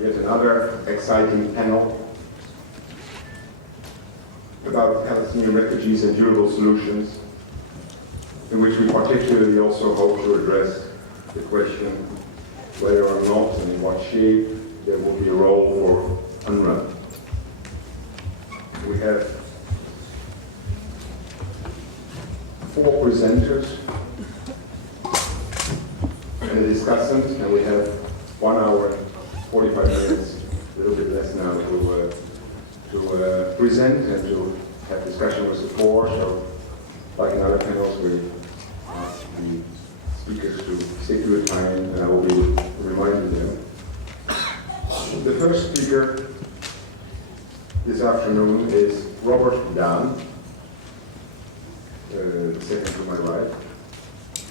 Yet another exciting panel about Palestinian refugees and durable solutions, in which we particularly also hope to address the question whether or not and in what shape there will be a role for UNRWA. We have 4 presenters and a discussant, and we have 1 hour and 45 minutes, a little bit less now, to present and to have discussion with the 4. So, like in other panels, we ask the speakers to stick to the time, and I will be reminding them. The first speaker this afternoon is Robert Dahn, the second to my right,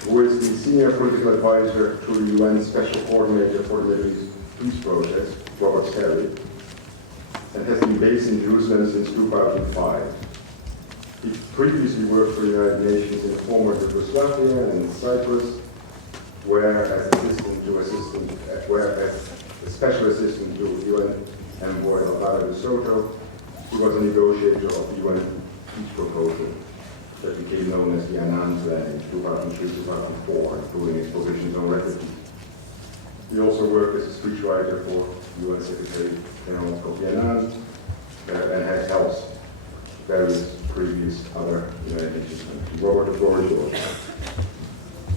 who is the Senior Political Advisor to the UN Special Coordinator for the Middle East Peace Process, Robert Terry, and has been based in Jerusalem since 2005. He previously worked for the United Nations in former Yugoslavia and in Cyprus, where as a special assistant to UN Envoy Alvaro de Soto, he was a negotiator of the UN peace proposal that became known as the Annan Plan in 2003-2004, including its provisions on refugees. He also worked as a speechwriter for UN Secretary General Kofi Annan and has held various previous other United Nations countries. Robert, the floor is yours.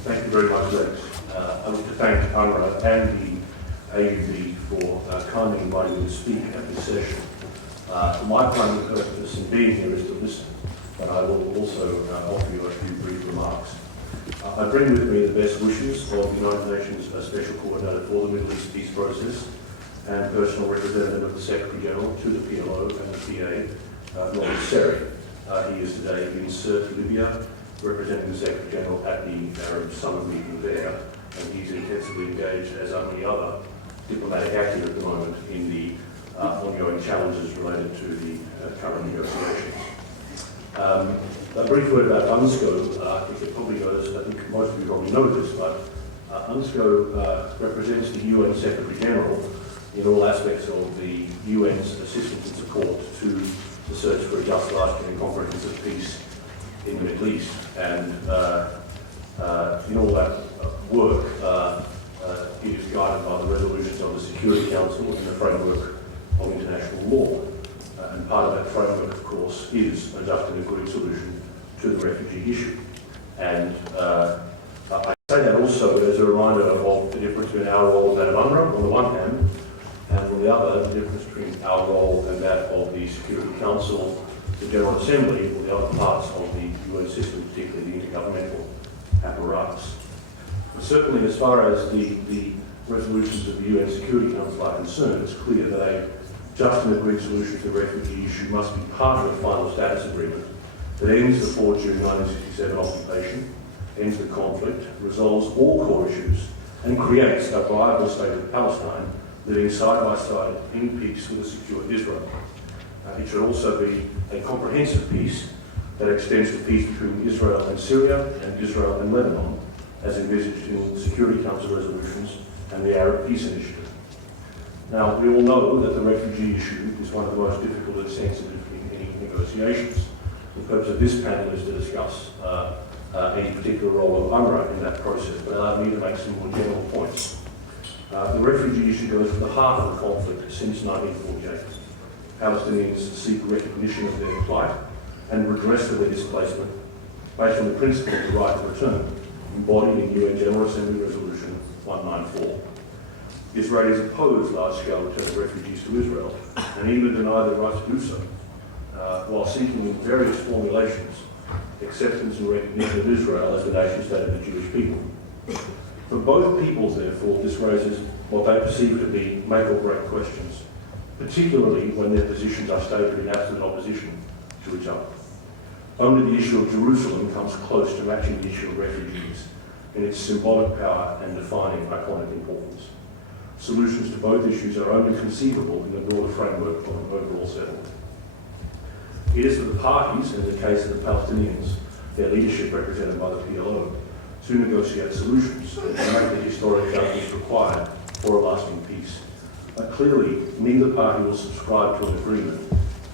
Thank you very much, Lex. I want to thank UNRWA and the AUB for kindly inviting me to speak at this session. My primary purpose in being here is to listen, but I will also offer you a few brief remarks. I bring with me the best wishes of the United Nations Special Coordinator for the Middle East Peace Process and personal representative of the Secretary General to the PLO and the PA, Robert Serry. He is today in Sirte, Libya, representing the Secretary General at the Arab Summit meeting there, and he's intensively engaged, as are many other diplomatic actors at the moment, in the ongoing challenges related to the current negotiations. A brief word about UNSCO. I think it probably goes, I think most of you probably know this, but UNSCO represents the UN Secretary General in all aspects of the UN's assistance and support to the search for a just, lasting and comprehensive peace in the Middle East. And in all that work, it is guided by the resolutions of the Security Council in the framework of international law. And part of that framework, of course, is a just and agreed solution to the refugee issue. And I say that also as a reminder of the difference between our role and that of UNRWA on the one hand, and on the other, the difference between our role and that of the Security Council, the General Assembly, or the other parts of the UN system, particularly the intergovernmental apparatus. But certainly, as far as the resolutions of the UN Security Council are concerned, it's clear that a just and agreed solution to the refugee issue must be part of the final status agreement that ends the 4 June 1967 occupation, ends the conflict, resolves all core issues, and creates a viable state of Palestine living side by side in peace with a secure Israel. It should also be a comprehensive peace that extends to peace between Israel and Syria and Israel and Lebanon, as envisaged in Security Council resolutions and the Arab Peace Initiative. Now, we all know that the refugee issue is one of the most difficult and sensitive in any negotiations. The purpose of this panel is to discuss any particular role of UNRWA in that process, but allow me to make some more general points. The refugee issue goes to the heart of the conflict since 1948. Palestinians seek recognition of their plight and redress of their displacement based on the principle of the right to return, embodied in UN General Assembly Resolution 194. Israelis oppose large-scale return of refugees to Israel and even deny their right to do so, while seeking in various formulations acceptance and recognition of Israel as the nation-state of the Jewish people. For both peoples, therefore, this raises what they perceive to be make-or-break questions, particularly when their positions are stated in absolute opposition to each other. Only the issue of Jerusalem comes close to matching the issue of refugees in its symbolic power and defining iconic importance. Solutions to both issues are only conceivable in the broader framework of an overall settlement. It is for the parties, in the case of the Palestinians, their leadership represented by the PLO, to negotiate solutions and make the historic judgments required for a lasting peace. Clearly, neither party will subscribe to an agreement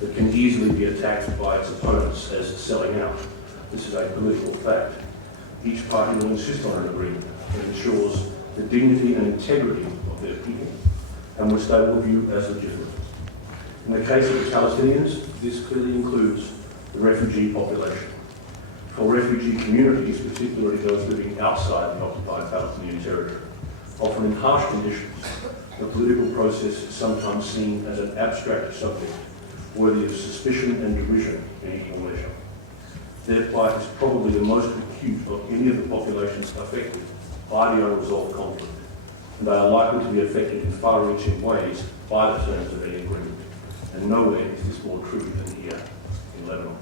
that can easily be attacked by its opponents as selling out. This is a political fact. Each party will insist on an agreement that ensures the dignity and integrity of their people, and which they will view as legitimate. In the case of the Palestinians, this clearly includes the refugee population. For refugee communities, particularly those living outside the occupied Palestinian territory, often in harsh conditions, the political process is sometimes seen as an abstract subject worthy of suspicion and derision in equal measure. Their plight is probably the most acute of any of the populations affected by the unresolved conflict, and they are likely to be affected in far-reaching ways by the terms of any agreement, and nowhere is this more true than here in Lebanon.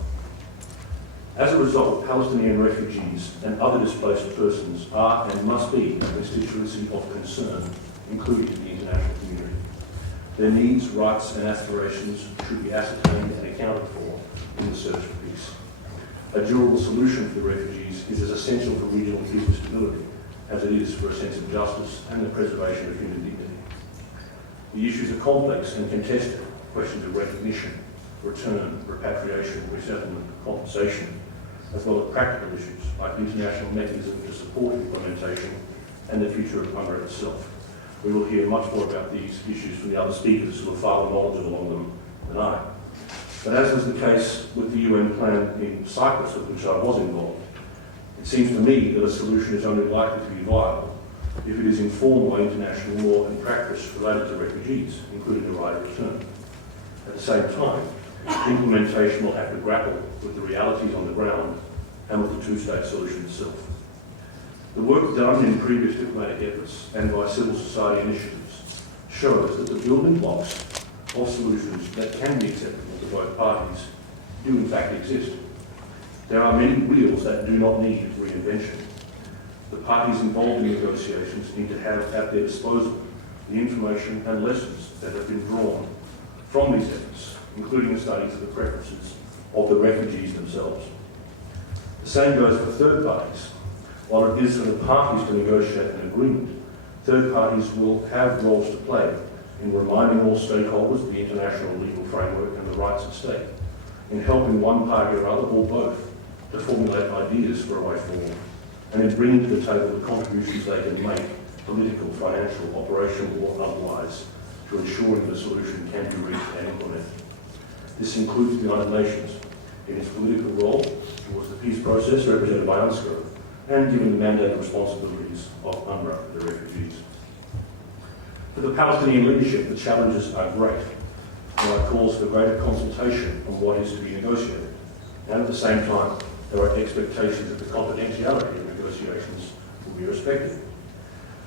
As a result, Palestinian refugees and other displaced persons are and must be a constituency of concern, including the international community. Their needs, rights and aspirations should be ascertained and accounted for in the search for peace. A durable solution for the refugees is as essential for regional peace and stability as it is for a sense of justice and the preservation of human dignity. The issues are complex and contested, questions of recognition, return, repatriation, resettlement, compensation, as well as practical issues like the international mechanism to support implementation and the future of UNRWA itself. We will hear much more about these issues from the other speakers who are far more knowledgeable on them than I. But as was the case with the UN plan in Cyprus, with which I was involved, it seems to me that a solution is only likely to be viable if it is informed by international law and practice related to refugees, including the right of return. At the same time, implementation will have to grapple with the realities on the ground and with the two-state solution itself. The work done in previous diplomatic efforts and by civil society initiatives shows that the building blocks of solutions that can be acceptable to both parties do in fact exist. There are many wheels that do not need reinvention. The parties involved in negotiations need to have at their disposal the information and lessons that have been drawn from these efforts, including the studies of the preferences of the refugees themselves. The same goes for third parties. While it is for the parties to negotiate an agreement, third parties will have roles to play in reminding all stakeholders of the international legal framework and the rights at stake, in helping one party or other, or both, to formulate ideas for a way forward, and in bringing to the table the contributions they can make, political, financial, operational, or otherwise, to ensuring the solution can be reached and implemented. This includes the United Nations in its political role towards the peace process represented by UNRWA, and given the mandate and responsibilities of UNRWA for the refugees. For the Palestinian leadership, the challenges are great. There are calls for greater consultation on what is to be negotiated, and at the same time, there are expectations that the confidentiality of negotiations will be respected.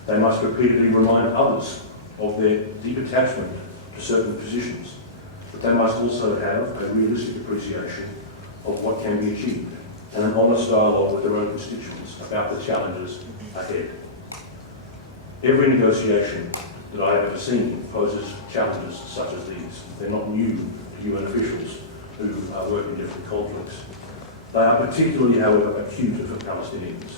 They must repeatedly remind others of their deep attachment to certain positions, but they must also have a realistic appreciation of what can be achieved and an honest dialogue with their own constituents about the challenges ahead. Every negotiation that I have ever seen poses challenges such as these. They're not new to UN officials who work in different conflicts. They are particularly, however, acute for Palestinians,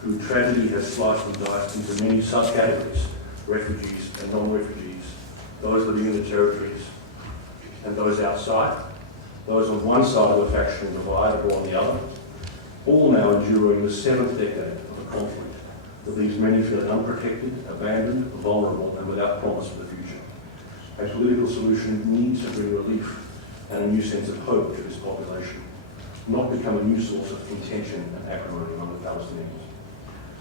whose tragedy has sliced and diced into many subcategories: refugees and non-refugees, those living in the territories and those outside, those on one side of the factional divide or on the other, all now enduring the 7th decade of a conflict that leaves many feeling unprotected, abandoned, vulnerable, and without promise for the future. A political solution needs to bring relief and a new sense of hope to this population, not become a new source of contention and acrimony among the Palestinians.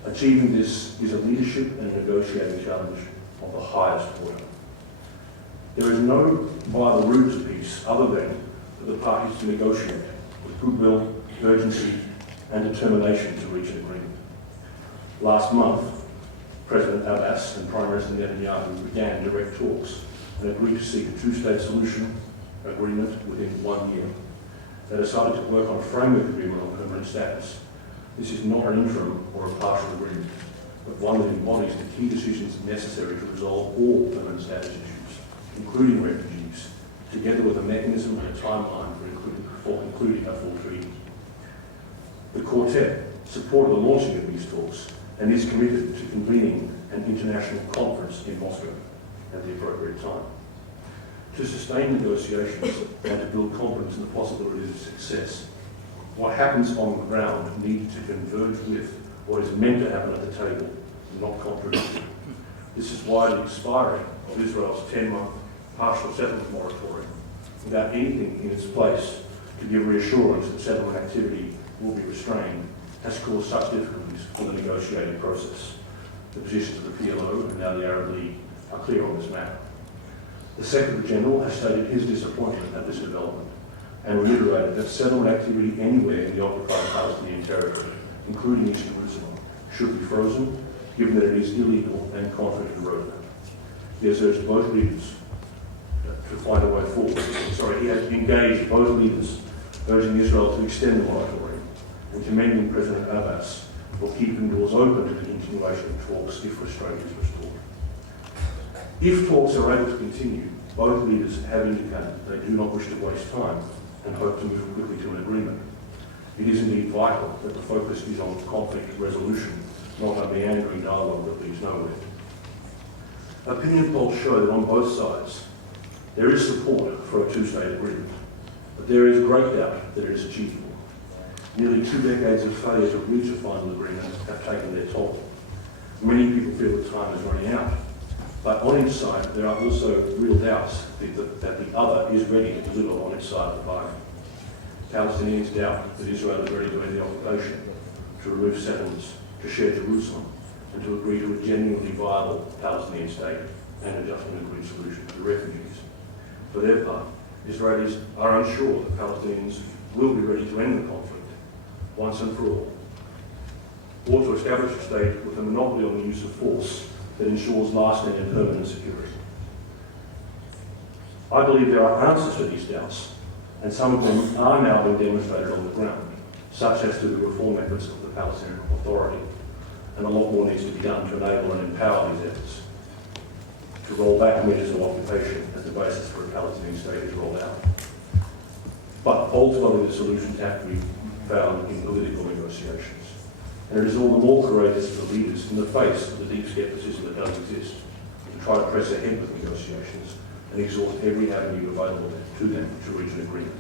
Achieving this is a leadership and negotiating challenge of the highest order. There is no viable route to peace other than for the parties to negotiate with goodwill, urgency, and determination to reach an agreement. Last month, President Abbas and Prime Minister Netanyahu began direct talks and agreed to seek a two-state solution agreement within 1 year. They decided to work on a framework agreement on permanent status. This is not an interim or a partial agreement, but one that embodies the key decisions necessary to resolve all permanent status issues, including refugees, together with a mechanism and a timeline for concluding a full treaty. The Quartet supported the launching of these talks and is committed to convening an international conference in Moscow. at the appropriate time. To sustain negotiations and to build confidence in the possibilities of success, what happens on the ground needs to converge with what is meant to happen at the table, not contradict. This is why the expiring of Israel's 10-month partial settlement moratorium, without anything in its place to give reassurance that settlement activity will be restrained, has caused such difficulties for the negotiating process. The positions of the PLO and now the Arab League are clear on this matter. The Secretary General has stated his disappointment at this development and reiterated that settlement activity anywhere in the occupied Palestinian territory, including East Jerusalem, should be frozen, given that it is illegal and contrary to the roadmap. He has urged both leaders to find a way forward. He has engaged both leaders, urging Israel to extend the moratorium and commending President Abbas for keeping doors open to the continuation of talks if restraint is restored. If talks are able to continue, both leaders have indicated they do not wish to waste time and hope to move quickly to an agreement. It is indeed vital that the focus is on conflict resolution, not a meandering dialogue that leads nowhere. Opinion polls show that on both sides there is support for a two-state agreement, but there is great doubt that it is achievable. Nearly 2 decades of failure to reach a final agreement have taken their toll. Many people feel that time is running out, but on each side there are also real doubts that the other is ready to deliver on its side of the bargain. Palestinians doubt that Israel is ready to end the occupation, to remove settlements, to share Jerusalem, and to agree to a genuinely viable Palestinian state and a just and agreed solution to the refugees. For their part, Israelis are unsure that Palestinians will be ready to end the conflict once and for all, or to establish a state with a monopoly on the use of force that ensures lasting and permanent security. I believe there are answers to these doubts, and some of them are now being demonstrated on the ground, such as to the reform efforts of the Palestinian Authority, and a lot more needs to be done to enable and empower these efforts, to roll back measures of occupation as the basis for a Palestinian state is rolled out. But ultimately the solutions have to be found in political negotiations. And it is all the more courageous for leaders in the face of the deep scepticism that does exist to try to press ahead with negotiations and exhaust every avenue available to them to reach an agreement.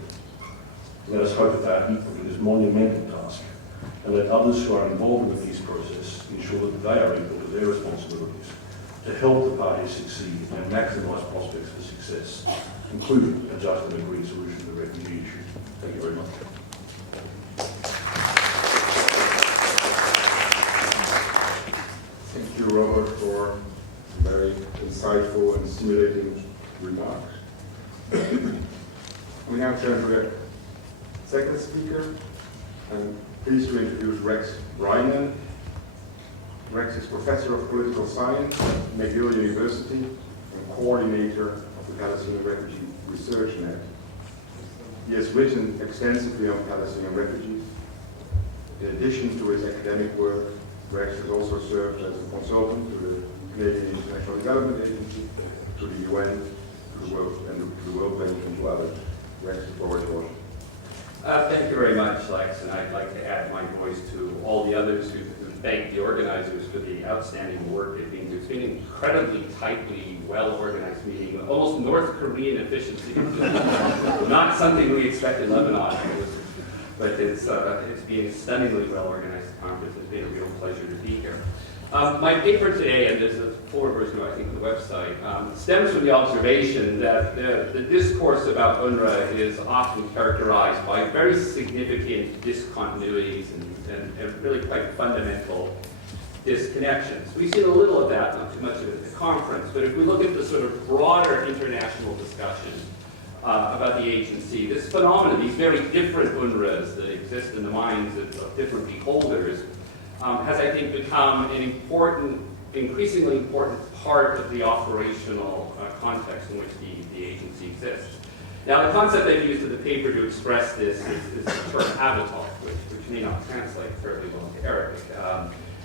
Let us hope that they are equal to this monumental task, and let others who are involved in the peace process ensure that they are equal to their responsibilities to help the parties succeed and maximise prospects for success, including a just and agreed solution to the refugee issue. Thank you very much. Thank you, Robert, for very insightful and stimulating remarks. We now turn to the second speaker. I'm pleased to introduce Rex Ryman. Rex is Professor of Political Science at McGill University and coordinator of the Palestinian Refugee Research Net. He has written extensively on Palestinian refugees. In addition to his academic work, Rex has also served as a consultant to the Canadian International Development Agency, to the UN, to the World Bank, and to others. Rex, the floor is yours. Thank you very much, Lex, and I'd like to add my voice to all the others who thank the organizers for the outstanding work they've been doing. It's been an incredibly tightly, well-organized meeting, almost North Korean efficiency. Not something we expect in Lebanon, but it's been a stunningly well-organized conference. It's been a real pleasure to be here. My paper today, and there's a full version, I think, on the website, stems from the observation that the discourse about UNRWA is often characterized by very significant discontinuities and really quite fundamental disconnections. We've seen a little of that, not too much of it at the conference, but if we look at the sort of broader international discussion about the agency, this phenomenon, these very different UNRWAs that exist in the minds of different beholders, has, I think, become an important, increasingly important part of the operational context in which the agency exists. Now, the concept I've used in the paper to express this is the term avatar, which may not translate fairly well into Arabic.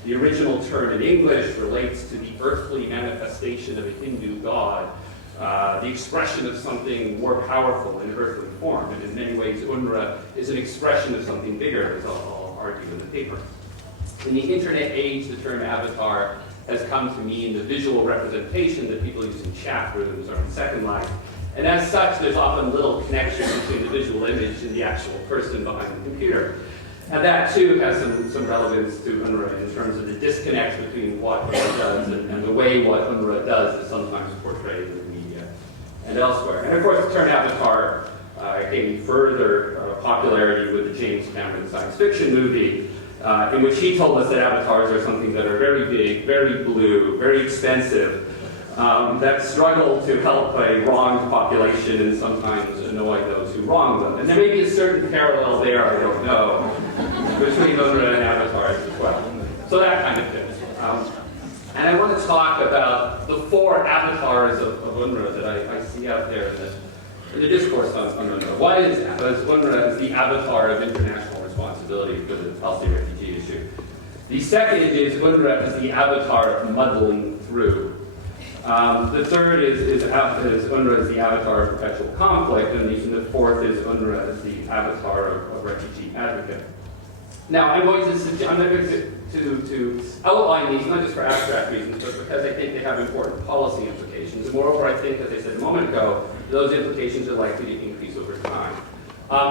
The original term in English relates to the earthly manifestation of a Hindu god, the expression of something more powerful in earthly form. And in many ways, UNRWA is an expression of something bigger, as I'll argue in the paper. In the internet age, the term avatar has come to mean the visual representation that people use in chat rooms or in Second Life. And as such, there's often little connection between the visual image and the actual person behind the computer. And that too has some relevance to UNRWA in terms of the disconnect between what UNRWA does and the way what UNRWA does is sometimes portrayed in the media and elsewhere. And of course, the term avatar gained further popularity with the James Cameron science fiction movie, in which he told us that avatars are something that are very big, very blue, very expensive, that struggle to help a wronged population and sometimes annoy those who wrong them. And there may be a certain parallel there, I don't know, between UNRWA and avatars as well. So that kind of fits. And I want to talk about the 4 avatars of UNRWA that I see out there in the discourse on UNRWA. One is UNRWA is the avatar of international responsibility for the Palestinian refugee issue. The second is UNRWA is the avatar of muddling through. The third is UNRWA is the avatar of perpetual conflict, and the fourth is UNRWA is the avatar of refugee advocate. Now, I'm going to outline these, not just for abstract reasons, but because I think they have important policy implications. And moreover, I think, as I said a moment ago, those implications are likely to increase over time.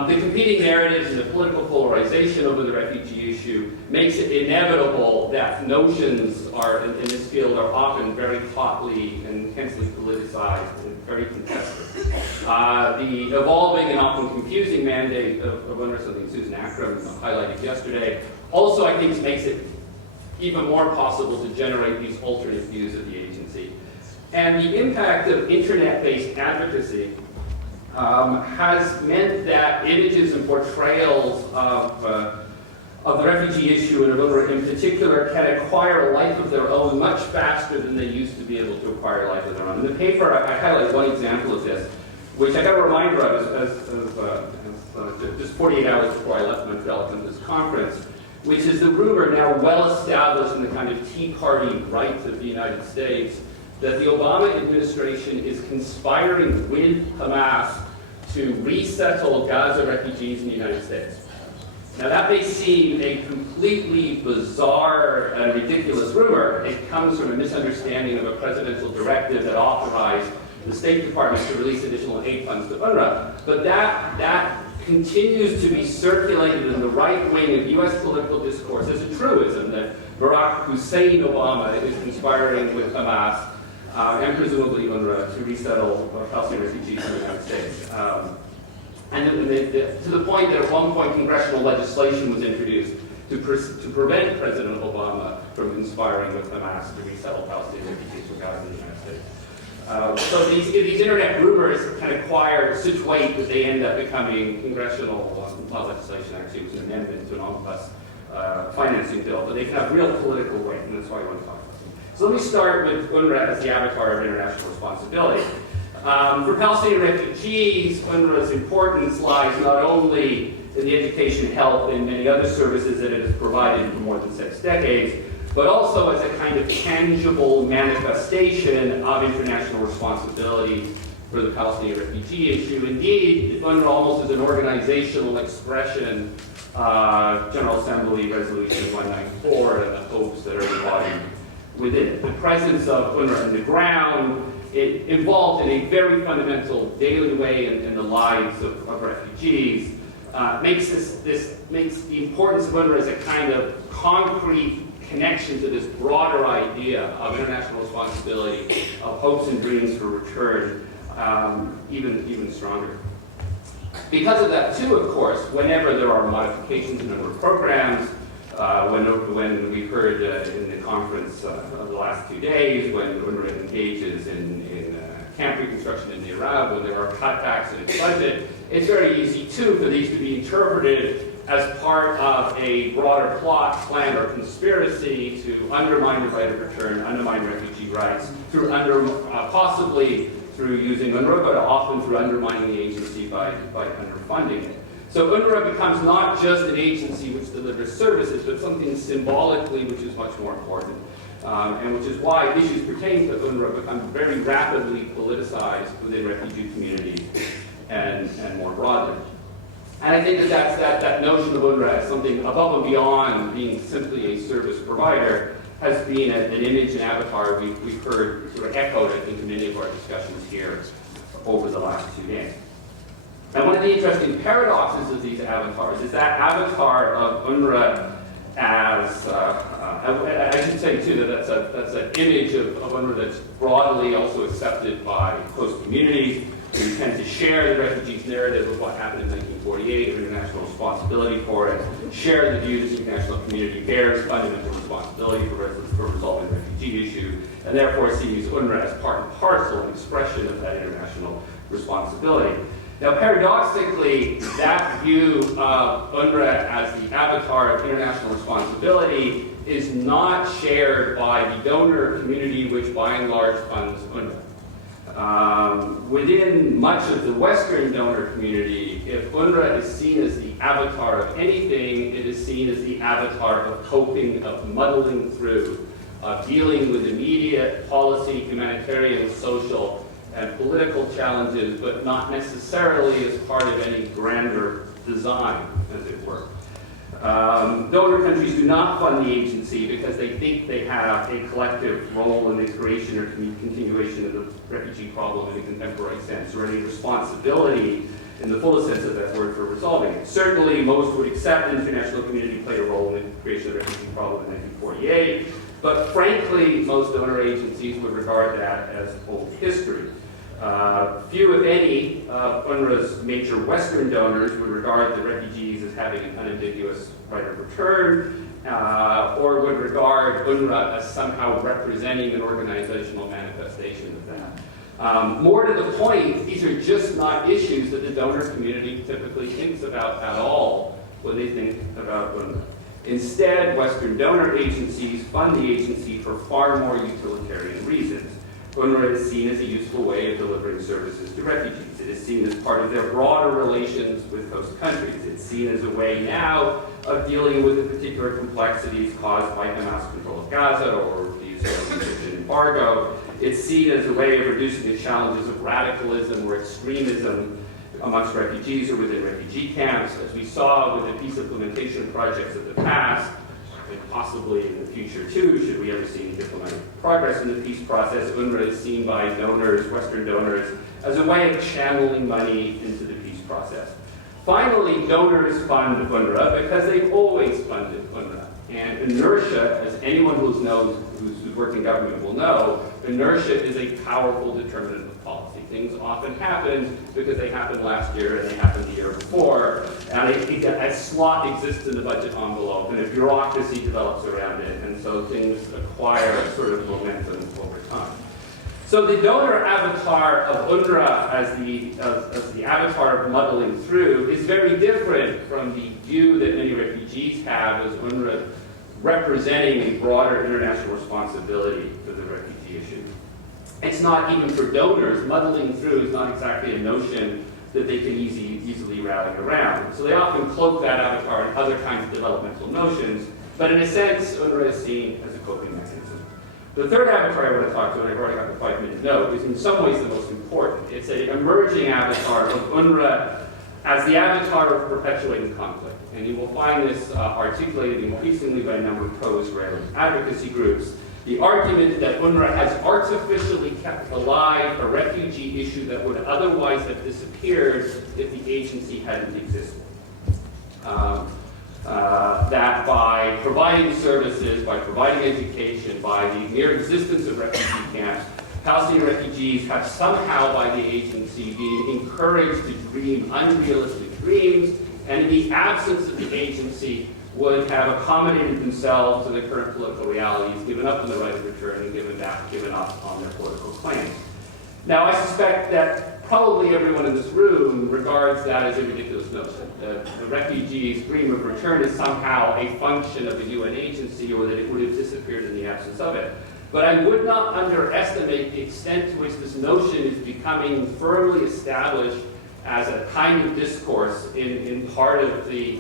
The competing narratives and the political polarization over the refugee issue makes it inevitable that notions in this field are often very hotly and intensely politicized and very contested. The evolving and often confusing mandate of UNRWA, something Susan Akram highlighted yesterday, also I think makes it even more possible to generate these alternate views of the agency. And the impact of internet-based advocacy has meant that images and portrayals of the refugee issue and of UNRWA in particular can acquire a life of their own much faster than they used to be able to acquire a life of their own. In the paper, I highlight one example of this, which I got a reminder of just 48 hours before I left Montreal to this conference, which is the rumor now well established in the kind of Tea Party right of the United States that the Obama administration is conspiring with Hamas to resettle Gaza refugees in the United States. Now that may seem a completely bizarre and ridiculous rumor. It comes from a misunderstanding of a presidential directive that authorized the State Department to release additional aid funds to UNRWA. But that continues to be circulated in the right wing of U.S. political discourse as a truism that Barack Hussein Obama is conspiring with Hamas and presumably UNRWA to resettle Palestinian refugees in the United States. To the point that at one point congressional legislation was introduced to prevent President Obama from conspiring with Hamas to resettle Palestinian refugees from Gaza in the United States. So these internet rumors can acquire such weight that they end up becoming congressional legislation. Actually, it was an amendment to an omnibus financing bill, but they can have real political weight, and that's why I want to talk about them. So let me start with UNRWA as the avatar of international responsibility. For Palestinian refugees, UNRWA's importance lies not only in the education, health, and many other services that it has provided for more than 6 decades, but also as a kind of tangible manifestation of international responsibility for the Palestinian refugee issue. Indeed, UNRWA almost as an organizational expression, General Assembly Resolution 194 and the hopes that are embodied within it. The presence of UNRWA on the ground, it involved in a very fundamental daily way in the lives of refugees, makes the importance of UNRWA as a kind of concrete connection to this broader idea of international responsibility, of hopes and dreams for return, even stronger. Because of that too, of course, whenever there are modifications in UNRWA programs, when we heard in the conference of the last 2 days, when UNRWA engages in camp reconstruction in the Arab, when there are cutbacks in its budget, it's very easy too for these to be interpreted as part of a broader plot, plan, or conspiracy to undermine the right of return, undermine refugee rights, possibly through using UNRWA, but often through undermining the agency by underfunding it. So UNRWA becomes not just an agency which delivers services, but something symbolically which is much more important, and which is why issues pertaining to UNRWA become very rapidly politicized within refugee communities and more broadly. And I think that notion of UNRWA as something above and beyond being simply a service provider has been an image and avatar we've heard sort of echoed, I think, in many of our discussions here over the last 2 days. Now, one of the interesting paradoxes of these avatars is that avatar of UNRWA as, I should say too, that that's an image of UNRWA that's broadly also accepted by host communities, who tend to share the refugees' narrative of what happened in 1948, of international responsibility for it, share the view that the international community bears fundamental responsibility for resolving the refugee issue, and therefore sees UNRWA as part and parcel, an expression of that international responsibility. Now, paradoxically, that view of UNRWA as the avatar of international responsibility is not shared by the donor community, which by and large funds UNRWA. Within much of the Western donor community, if UNRWA is seen as the avatar of anything, it is seen as the avatar of coping, of muddling through, of dealing with immediate policy, humanitarian, social, and political challenges, but not necessarily as part of any grander design, as it were. Donor countries do not fund the agency because they think they have a collective role in the creation or continuation of the refugee problem in a contemporary sense, or any responsibility in the fullest sense of that word for resolving it. Certainly, most would accept the international community played a role in the creation of the refugee problem in 1948, but frankly, most donor agencies would regard that as old history. Few, if any, of UNRWA's major Western donors would regard the refugees as having an unambiguous right of return, or would regard UNRWA as somehow representing an organizational manifestation of that. More to the point, these are just not issues that the donor community typically thinks about at all when they think about UNRWA. Instead, Western donor agencies fund the agency for far more utilitarian reasons. UNRWA is seen as a useful way of delivering services to refugees. It is seen as part of their broader relations with host countries. It's seen as a way now of dealing with the particular complexities caused by Hamas control of Gaza or the Israeli embargo. It's seen as a way of reducing the challenges of radicalism or extremism amongst refugees or within refugee camps, as we saw with the peace implementation projects of the past, and possibly in the future too, should we ever see any diplomatic progress in the peace process. UNRWA is seen by donors, Western donors, as a way of channeling money into the peace process. Finally, donors fund UNRWA because they've always funded UNRWA. And inertia, as anyone who's worked in government will know, inertia is a powerful determinant of policy. Things often happen because they happened last year and they happened the year before, and a slot exists in the budget envelope, and a bureaucracy develops around it, and so things acquire a sort of momentum over time. So the donor avatar of UNRWA as the avatar of muddling through is very different from the view that many refugees have as UNRWA representing a broader international responsibility for the refugee issue. It's not even for donors. Muddling through is not exactly a notion that they can easily rally around. So they often cloak that avatar in other kinds of developmental notions, but in a sense, UNRWA is seen as a coping mechanism. The third avatar I want to talk to, and I've already got the 5-minute note, is in some ways the most important. It's an emerging avatar of UNRWA as the avatar of perpetuating conflict. And you will find this articulated increasingly by a number of pro-Israeli advocacy groups. The argument that UNRWA has artificially kept alive a refugee issue that would otherwise have disappeared if the agency hadn't existed. That by providing services, by providing education, by the mere existence of refugee camps, Palestinian refugees have somehow by the agency been encouraged to dream unrealistic dreams, and in the absence of the agency would have accommodated themselves to the current political realities, given up on the right of return, and given up on their political claims. Now, I suspect that probably everyone in this room regards that as a ridiculous notion. The refugees' dream of return is somehow a function of a UN agency, or that it would have disappeared in the absence of it. But I would not underestimate the extent to which this notion is becoming firmly established as a kind of discourse in part of the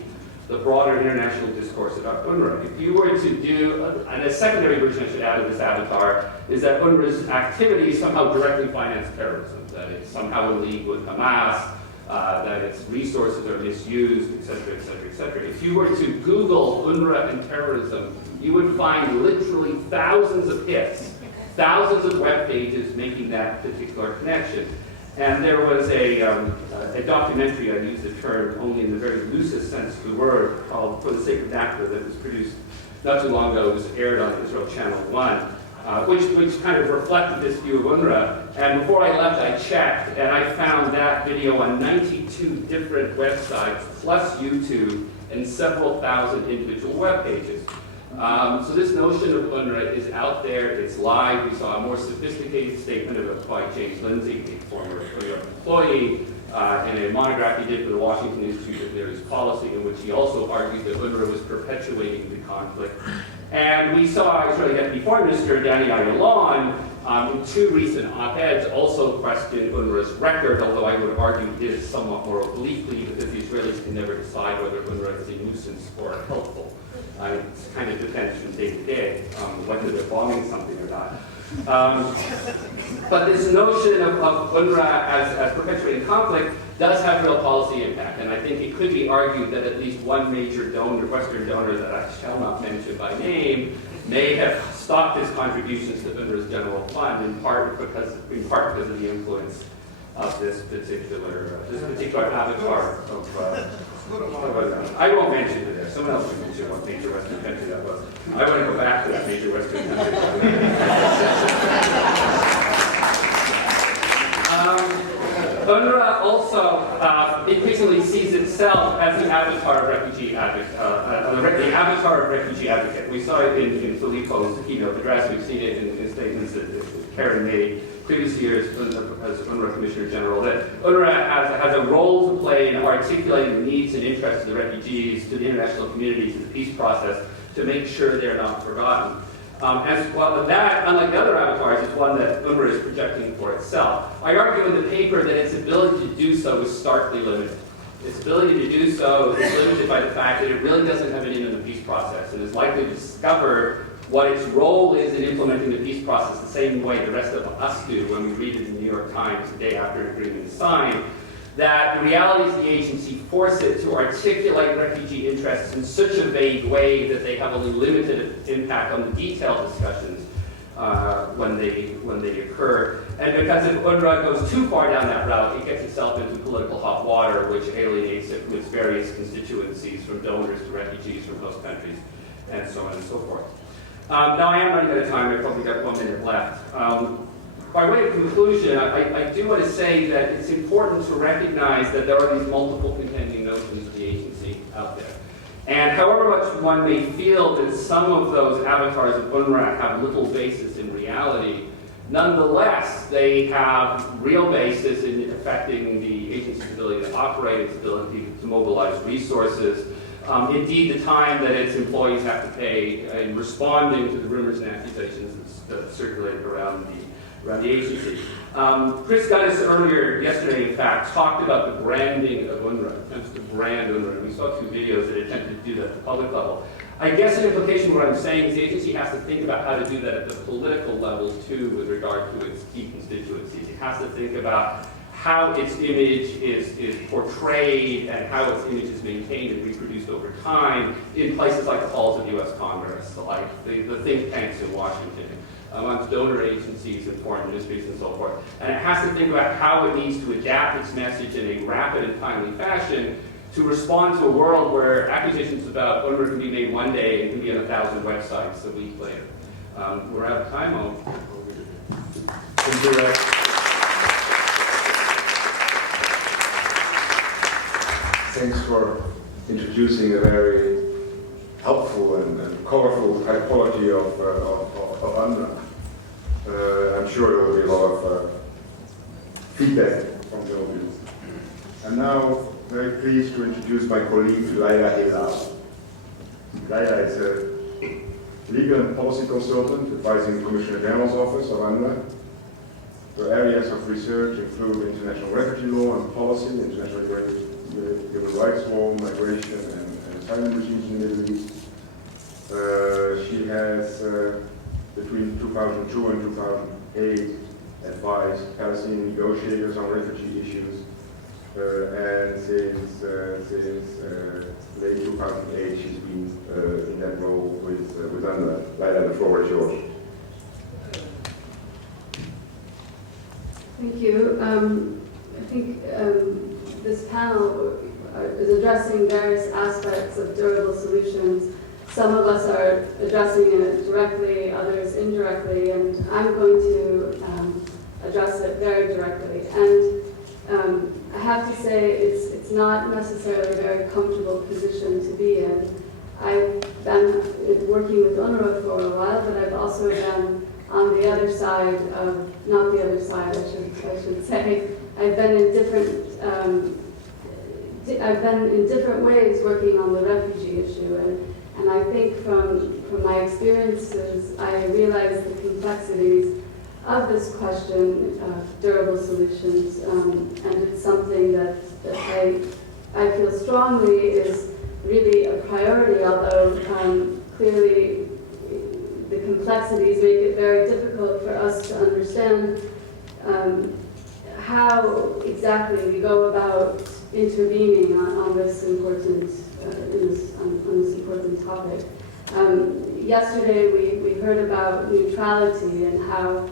broader international discourse about UNRWA. If you were to do, and a secondary version I should add of this avatar, is that UNRWA's activities somehow directly finance terrorism, that it's somehow in league with Hamas, that its resources are misused, et cetera, et cetera, et cetera. If you were to Google UNRWA and terrorism, you would find literally thousands of hits, thousands of web pages making that particular connection. And there was a documentary, I use the term only in the very loosest sense of the word, called For the Sake of NACDA, that was produced not too long ago. It was aired on Israel Channel 1, which kind of reflected this view of UNRWA. And before I left, I checked, and I found that video on 92 different websites, plus YouTube, and several thousand individual web pages. So this notion of UNRWA is out there, it's live. We saw a more sophisticated statement of it by James Lindsay, a former employee, in a monograph he did for the Washington Institute of Near East Policy, in which he also argued that UNRWA was perpetuating the conflict. And we saw Israeli Deputy Foreign Minister Danny Ayalon, in two recent op-eds, also questioned UNRWA's record, although I would argue he did it somewhat more obliquely, because the Israelis can never decide whether UNRWA is a nuisance or helpful. It kind of depends from day to day whether they're bombing something or not. But this notion of UNRWA as perpetuating conflict does have real policy impact, and I think it could be argued that at least one major donor, Western donor that I shall not mention by name, may have stopped his contributions to UNRWA's general fund, in part because of the influence of this particular avatar of. I won't mention it there. Someone else can mention what major Western country that was. I want to go back to that major Western country. UNRWA also increasingly sees itself as the avatar of refugee advocate. The avatar of refugee advocate. We saw it in Filippo's keynote address. We've seen it in statements that Karen made previous years as UNRWA Commissioner General, that UNRWA has a role to play in articulating the needs and interests of the refugees to the international community, to the peace process, to make sure they're not forgotten. As well, that, unlike the other avatars, is one that UNRWA is projecting for itself. I argue in the paper that its ability to do so is starkly limited. Its ability to do so is limited by the fact that it really doesn't have an in the peace process, and is likely to discover what its role is in implementing the peace process the same way the rest of us do when we read it in the New York Times the day after an agreement is signed, that the realities of the agency force it to articulate refugee interests in such a vague way that they have only limited impact on the detailed discussions when they occur. And because if UNRWA goes too far down that route, it gets itself into political hot water, which alienates it from its various constituencies, from donors to refugees from host countries, and so on and so forth. Now I am running out of time. I've probably got 1 minute left. By way of conclusion, I do want to say that it's important to recognize that there are these multiple contending notions of the agency out there. And however much one may feel that some of those avatars of UNRWA have little basis in reality, nonetheless, they have real basis in affecting the agency's ability to operate, its ability to mobilize resources, indeed the time that its employees have to pay in responding to the rumors and accusations that circulated around the agency. Chris Gunnis earlier yesterday, in fact, talked about the branding of UNRWA, attempts to brand UNRWA. We saw 2 videos that attempted to do that at the public level. I guess an implication of what I'm saying is the agency has to think about how to do that at the political level too with regard to its key constituencies. It has to think about how its image is portrayed and how its image is maintained and reproduced over time in places like the halls of U.S. Congress, like the think tanks in Washington, amongst donor agencies and foreign ministries and so forth. And it has to think about how it needs to adapt its message in a rapid and timely fashion to respond to a world where accusations about UNRWA can be made one day and can be on 1,000 websites a week later. We're out of time. Thank you. Thanks for introducing a very helpful and colorful typology of UNRWA. I'm sure there will be a lot of feedback from the audience. I'm now very pleased to introduce my colleague, Laila Hilal. Laila is a legal and policy consultant advising the Commissioner General's Office of UNRWA. Her areas of research include international refugee law and policy, international human rights law, migration and asylum regimes in the Middle East. She has, between 2002 and 2008, advised Palestinian negotiators on refugee issues, and since late 2008 she's been in that role with UNRWA. Laila, the floor is yours. Thank you. I think this panel is addressing various aspects of durable solutions. Some of us are addressing it directly, others indirectly, and I'm going to address it very directly. And I have to say it's not necessarily a very comfortable position to be in. I've been working with UNRWA for a while, but I've also been on the other side of, not the other side, I should say. I've been in different ways working on the refugee issue, and I think from my experiences, I realize the complexities of this question of durable solutions, and it's something that I feel strongly is really a priority, although clearly the complexities make it very difficult for us to understand how exactly we go about intervening on this important on this important topic. Yesterday we heard about neutrality and how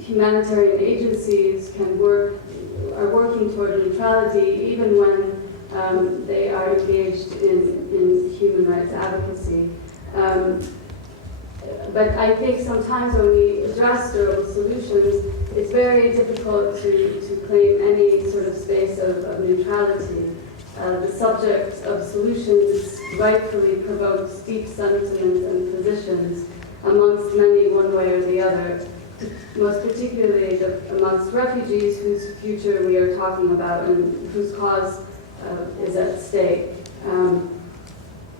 humanitarian agencies are working toward neutrality even when they are engaged in human rights advocacy. But I think sometimes when we address durable solutions, it's very difficult to claim any sort of space of neutrality. The subject of solutions rightfully provokes deep sentiments and positions amongst many one way or the other, most particularly amongst refugees whose future we are talking about and whose cause is at stake.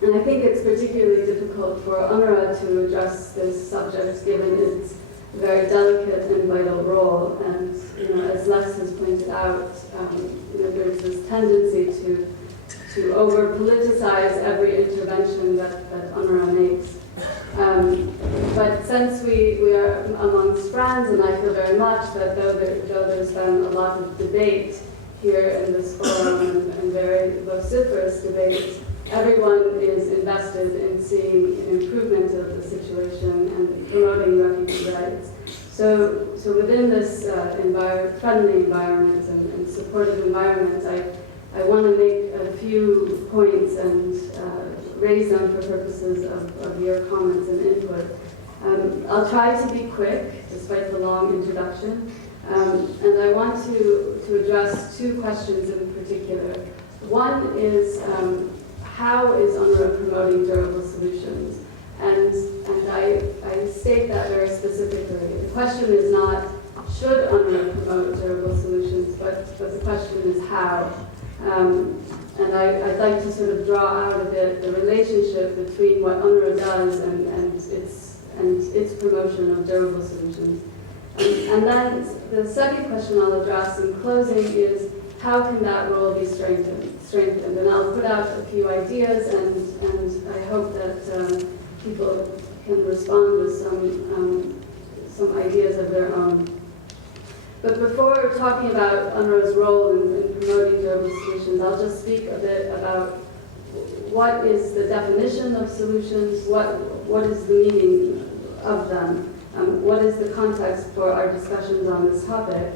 And I think it's particularly difficult for UNRWA to address this subject given its very delicate and vital role. And as Lex has pointed out, there's this tendency to over-politicize every intervention that UNRWA makes. But since we are amongst friends, and I feel very much that though there's been a lot of debate here in this forum and very vociferous debate, everyone is invested in seeing an improvement of the situation and promoting refugee rights. So within this friendly environment and supportive environment, I want to make a few points and raise them for purposes of your comments and input. I'll try to be quick, despite the long introduction, and I want to address two questions in particular. One is, how is UNRWA promoting durable solutions? And I state that very specifically. The question is not, should UNRWA promote durable solutions, but the question is how. And I'd like to sort of draw out of it the relationship between what UNRWA does and its promotion of durable solutions. And then the second question I'll address in closing is, how can that role be strengthened? And I'll put out a few ideas, and I hope that people can respond with some ideas of their own. But before talking about UNRWA's role in promoting durable solutions, I'll just speak a bit about what is the definition of solutions, what is the meaning of them, what is the context for our discussions on this topic.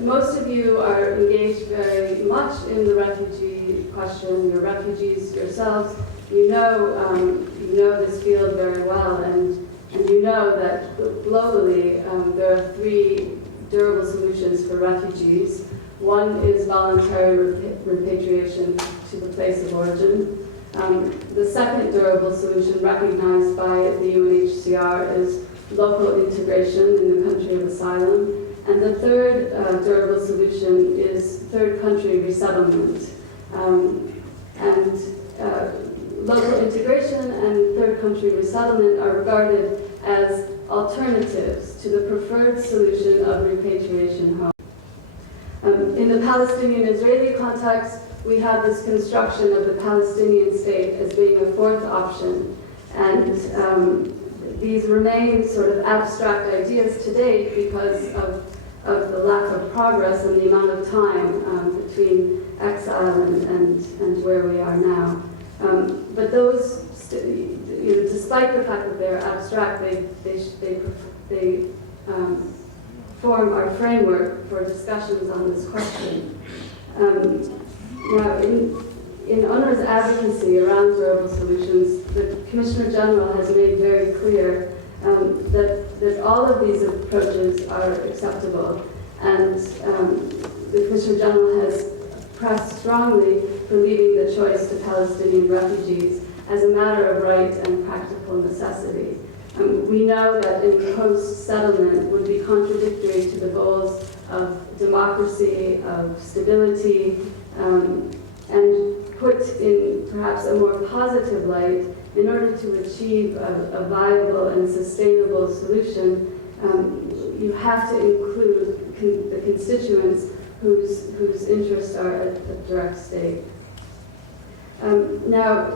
Most of you are engaged very much in the refugee question. You're refugees yourselves. You know this field very well, and you know that globally there are three durable solutions for refugees. One is voluntary repatriation to the place of origin. The second durable solution recognized by the UNHCR is local integration in the country of asylum. And the third durable solution is third country resettlement. Local integration and third country resettlement are regarded as alternatives to the preferred solution of repatriation home. In the Palestinian-Israeli context, we have this construction of the Palestinian state as being a fourth option. And these remain sort of abstract ideas to date because of of the lack of progress and the amount of time between exile and where we are now. But those, despite the fact that they're abstract, they form our framework for discussions on this question. Now, in UNRWA's advocacy around durable solutions, the Commissioner General has made very clear that all of these approaches are acceptable, and the Commissioner General has pressed strongly for leaving the choice to Palestinian refugees as a matter of right and practical necessity. We know that imposed settlement would be contradictory to the goals of democracy, of stability, and put in perhaps a more positive light. In order to achieve a viable and sustainable solution, you have to include the constituents whose interests are at direct stake. Now,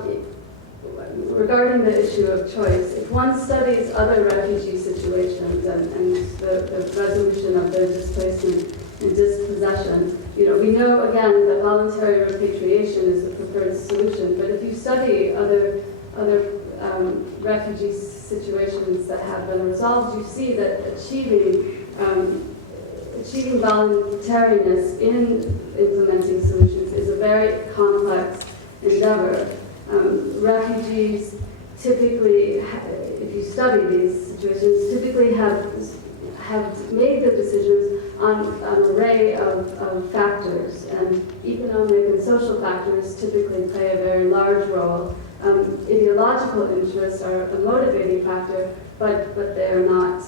regarding the issue of choice, if one studies other refugee situations and the resolution of their displacement and dispossession, we know again that voluntary repatriation is the preferred solution. But if you study other refugee situations that have been resolved, you see that achieving voluntariness in implementing solutions is a very complex endeavor. Refugees typically, if you study these situations, typically have made their decisions on an array of factors, and economic and social factors typically play a very large role. Ideological interests are a motivating factor, but they are not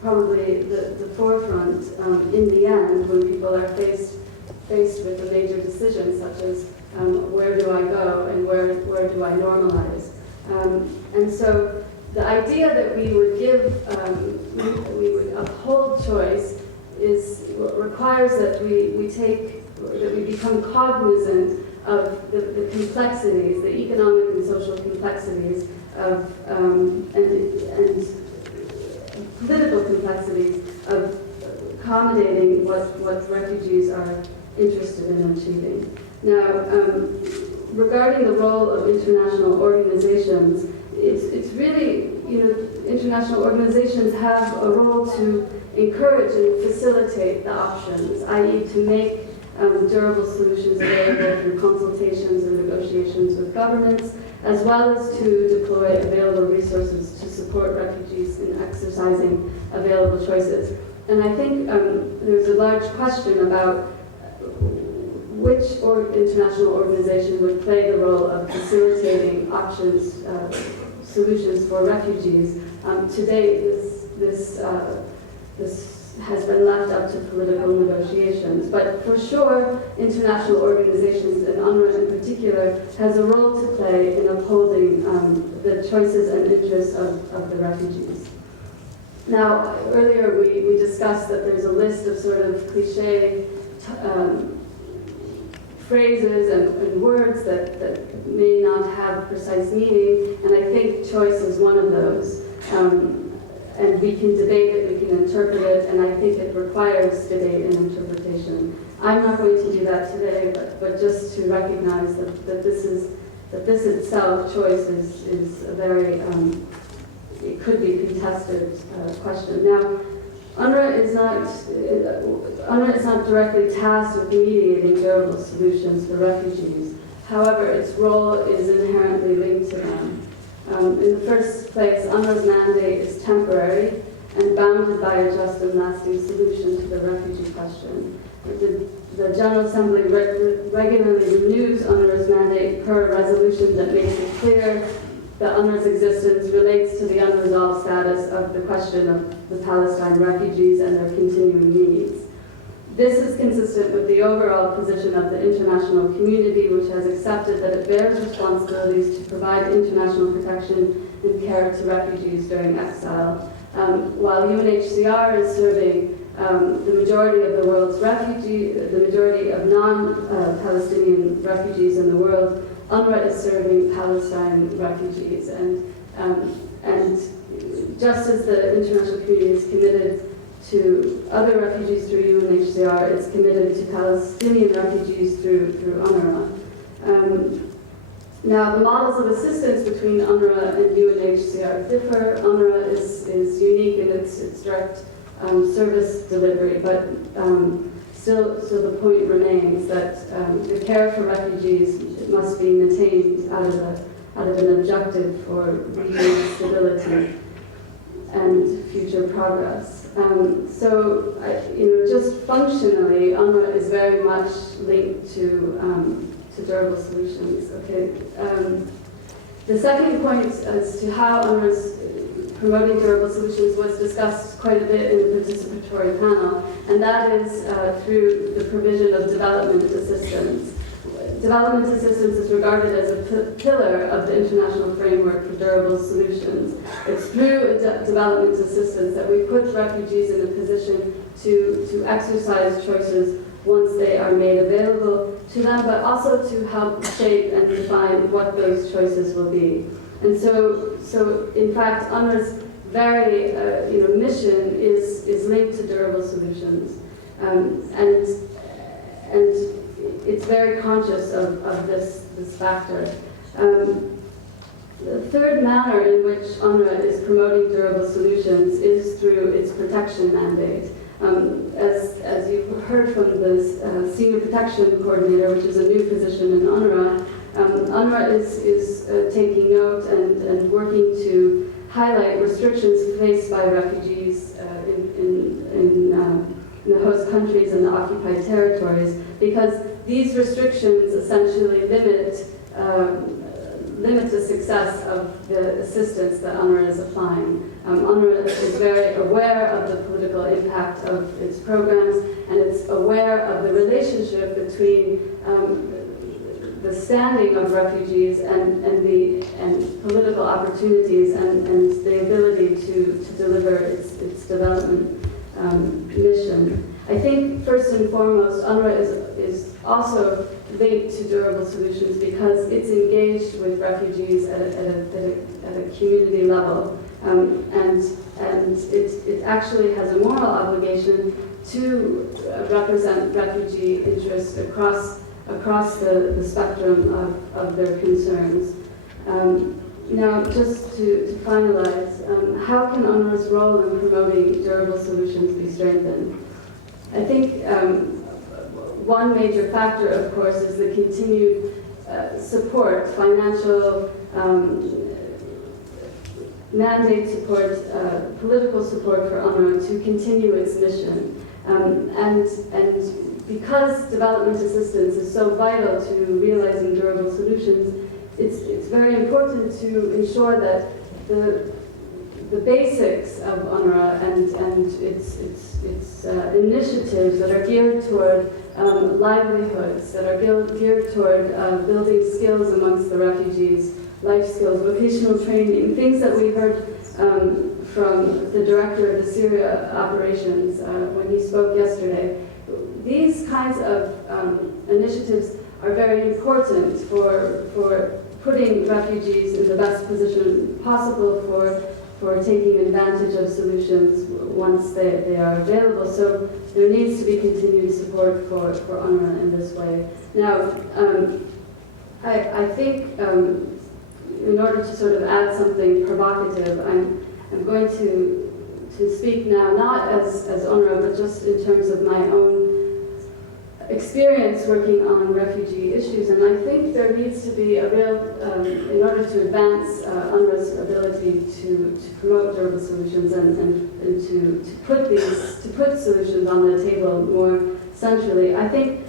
probably the forefront in the end when people are faced with a major decision such as where do I go and where do I normalize. And so the idea that we would uphold choice requires that we become cognizant of the complexities, the economic and social complexities of and political complexities of accommodating what refugees are interested in achieving. Now, regarding the role of international organizations, it's really, international organizations have a role to encourage and facilitate the options, i.e. to make durable solutions available through consultations and negotiations with governments, as well as to deploy available resources to support refugees in exercising available choices. And I think there's a large question about which international organization would play the role of facilitating options, solutions for refugees. To date, this has been left up to political negotiations. But for sure, international organizations, and UNRWA in particular, has a role to play in upholding the choices and interests of the refugees. Now, earlier we discussed that there's a list of sort of cliche phrases and words that may not have precise meaning, and I think choice is one of those. And we can debate it, we can interpret it, and I think it requires debate and interpretation. I'm not going to do that today, but just to recognize that this itself, choice, is a very, it could be contested question. Now, UNRWA is not directly tasked with mediating durable solutions for refugees. However, its role is inherently linked to them. In the first place, UNRWA's mandate is temporary and bounded by a just and lasting solution to the refugee question. The General Assembly regularly renews UNRWA's mandate per resolution that makes it clear that UNRWA's existence relates to the unresolved status of the question of the Palestine refugees and their continuing needs. This is consistent with the overall position of the international community, which has accepted that it bears responsibilities to provide international protection and care to refugees during exile. While UNHCR is serving the majority of the world's the majority of non-Palestinian refugees in the world, UNRWA is serving Palestine refugees, and just as the international community is committed to other refugees through UNHCR, it's committed to Palestinian refugees through UNRWA. Now, the models of assistance between UNRWA and UNHCR differ. UNRWA is unique in its direct service delivery, but still the point remains that the care for refugees must be maintained out of an objective for regional stability and future progress. So, just functionally, UNRWA is very much linked to durable solutions. Okay. The second point as to how UNRWA is promoting durable solutions was discussed quite a bit in the participatory panel, and that is through the provision of development assistance. Development assistance is regarded as a pillar of the international framework for durable solutions. It's through development assistance that we put refugees in a position to exercise choices once they are made available to them, but also to help shape and define what those choices will be. And so in fact, UNRWA's very mission is linked to durable solutions, and it's very conscious of this factor. The third manner in which UNRWA is promoting durable solutions is through its protection mandate. As you've heard from the Senior Protection Coordinator, which is a new position in UNRWA, UNRWA is taking note and working to highlight restrictions faced by refugees in the host countries and the occupied territories, because these restrictions essentially limit the success of the assistance that UNRWA is applying. UNRWA is very aware of the political impact of its programs, and it's aware of the relationship between the standing of refugees and political opportunities and the ability to deliver its development mission. I think first and foremost, UNRWA is also linked to durable solutions because it's engaged with refugees at a community level, and it actually has a moral obligation to represent refugee interests across the spectrum of their concerns. Now, just to finalize, how can UNRWA's role in promoting durable solutions be strengthened? I think one major factor, of course, is the continued support, financial mandate support, political support for UNRWA to continue its mission. And because development assistance is so vital to realizing durable solutions, it's very important to ensure that the basics of UNRWA and its initiatives that are geared toward livelihoods, that are geared toward building skills amongst the refugees, life skills, vocational training, things that we heard from the director of the Syria operations when he spoke yesterday. These kinds of initiatives are very important for putting refugees in the best position possible for taking advantage of solutions once they are available. So there needs to be continued support for UNRWA in this way. Now, I think in order to sort of add something provocative, I'm going to speak now not as UNRWA, but just in terms of my own experience working on refugee issues, and I think there needs to be a real, in order to advance UNRWA's ability to promote durable solutions and to put solutions on the table more centrally, I think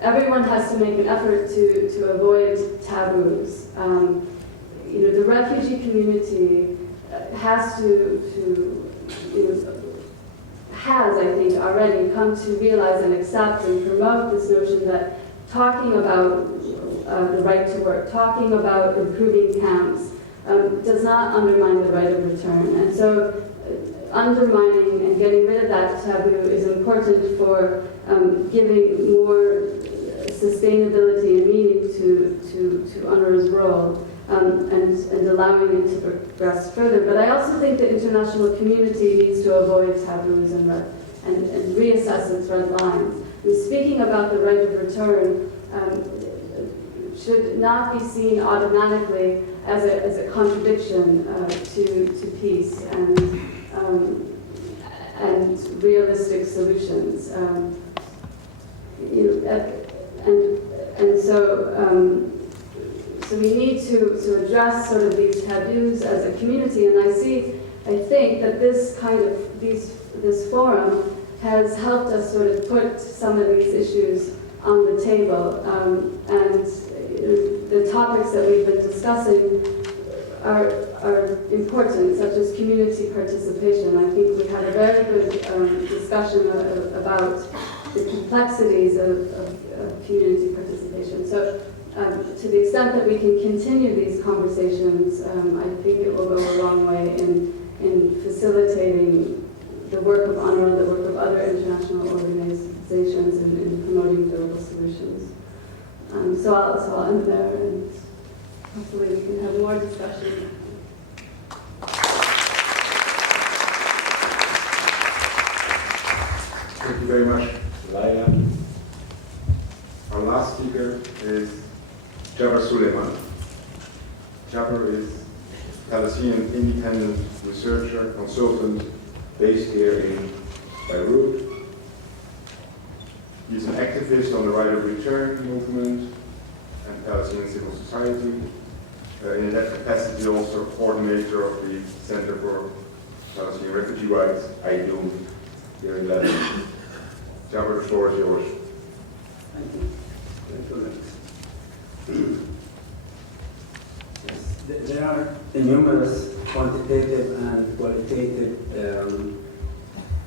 everyone has to make an effort to avoid taboos. The refugee community has I think, already come to realize and accept and promote this notion that talking about the right to work, talking about improving camps, does not undermine the right of return. And so undermining and getting rid of that taboo is important for giving more sustainability and meaning to UNRWA's role. and allowing it to progress further. But I also think the international community needs to avoid taboos and reassess its red lines. And speaking about the right of return should not be seen automatically as a contradiction to peace and realistic solutions. So we need to address sort of these taboos as a community, and I think that this forum has helped us sort of put some of these issues on the table, and the topics that we've been discussing are important, such as community participation. I think we had a very good discussion about the complexities of community participation. So to the extent that we can continue these conversations, I think it will go a long way in facilitating the work of UNRWA, the work of other international organizations, and in promoting durable solutions. So I'll end there, and hopefully we can have more discussion. Thank you very much, Laila. Our last speaker is Jabir Suleiman. Jabir is a Palestinian independent researcher, consultant based here in Beirut. He's an activist on the right of return movement and Palestinian civil society. In that capacity, also coordinator of the Center for Palestinian Refugee Rights, IDU, here in Lebanon. Jabir, the floor is yours. Thank you. Yes, there are numerous quantitative and qualitative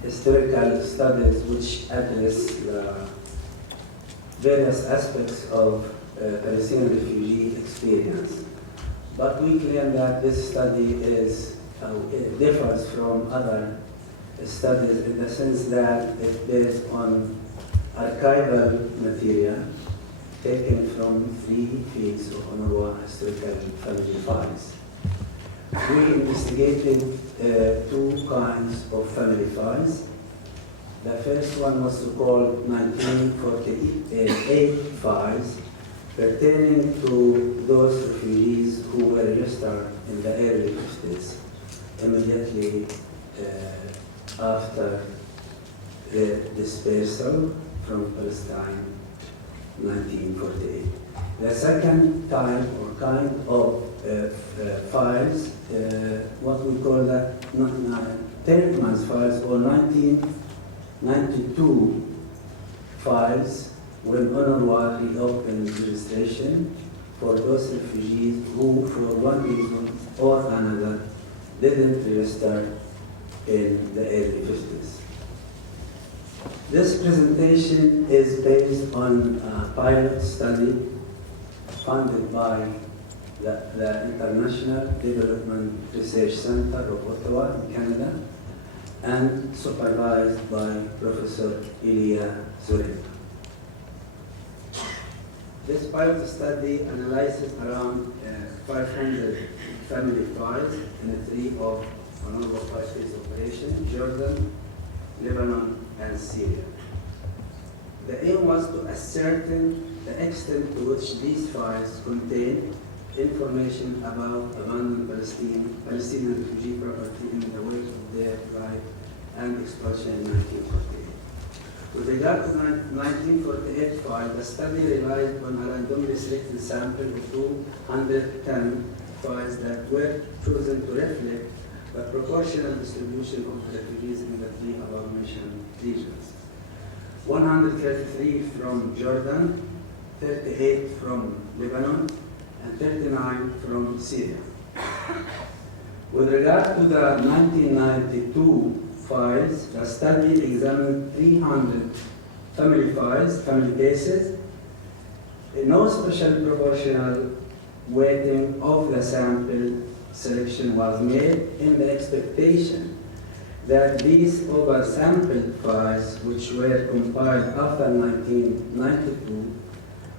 historical studies which address the various aspects of Palestinian refugee experience. But we claim that this study it differs from other studies in the sense that it's based on archival material taken from 3 fields of UNRWA historical family files. We investigated 2 kinds of family files. The first one was called 1948 files, pertaining to those refugees who were registered in the early 50s, immediately after the dispersal from Palestine, 1948. The second type or kind of files, what we call that Telkman's files, or 1992 files, when UNRWA reopened registration for those refugees who, for one reason or another, didn't register in the early 50s. This presentation is based on a pilot study funded by the International Development Research Center of Ottawa in Canada and supervised by Professor Ilya Zurek. This pilot study analyzes around 500 family files in 3 of UNRWA 5-phase operation: Jordan, Lebanon, and Syria. The aim was to ascertain the extent to which these files contain information about abandoned Palestinian refugee property in the wake of their right and expulsion in 1948. With regard to the 1948 file, the study relied on a randomly selected sample of 210 files that were chosen to reflect the proportional distribution of refugees in the 3 above-mentioned regions. 133 from Jordan, 38 from Lebanon, and 39 from Syria. With regard to the 1992 files, the study examined 300 family cases. No special proportional weighting of the sample selection was made in the expectation that these oversampled files, which were compiled after 1992,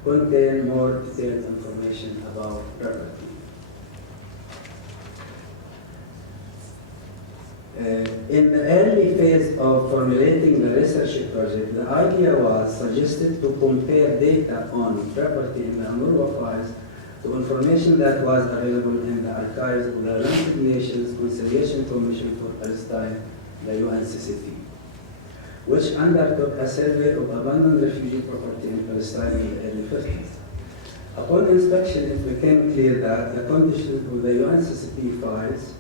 contain more detailed information about property. In the early phase of formulating the research project, the idea was suggested to compare data on property in the UNRWA files to information that was available in the archives of the United Nations Conciliation Commission for Palestine, the UNCCP, which undertook a survey of abandoned refugee property in Palestine in the early 50s. Upon inspection, it became clear that the conditions of the UNCCP files,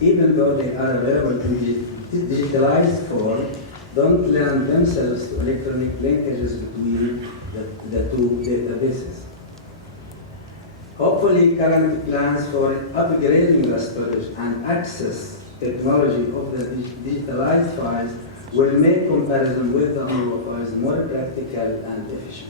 even though they are available in digitalized form, don't lend themselves to electronic linkages between the two databases. Hopefully, current plans for upgrading the storage and access technology of the digitalized files will make comparison with the UNRWA files more practical and efficient.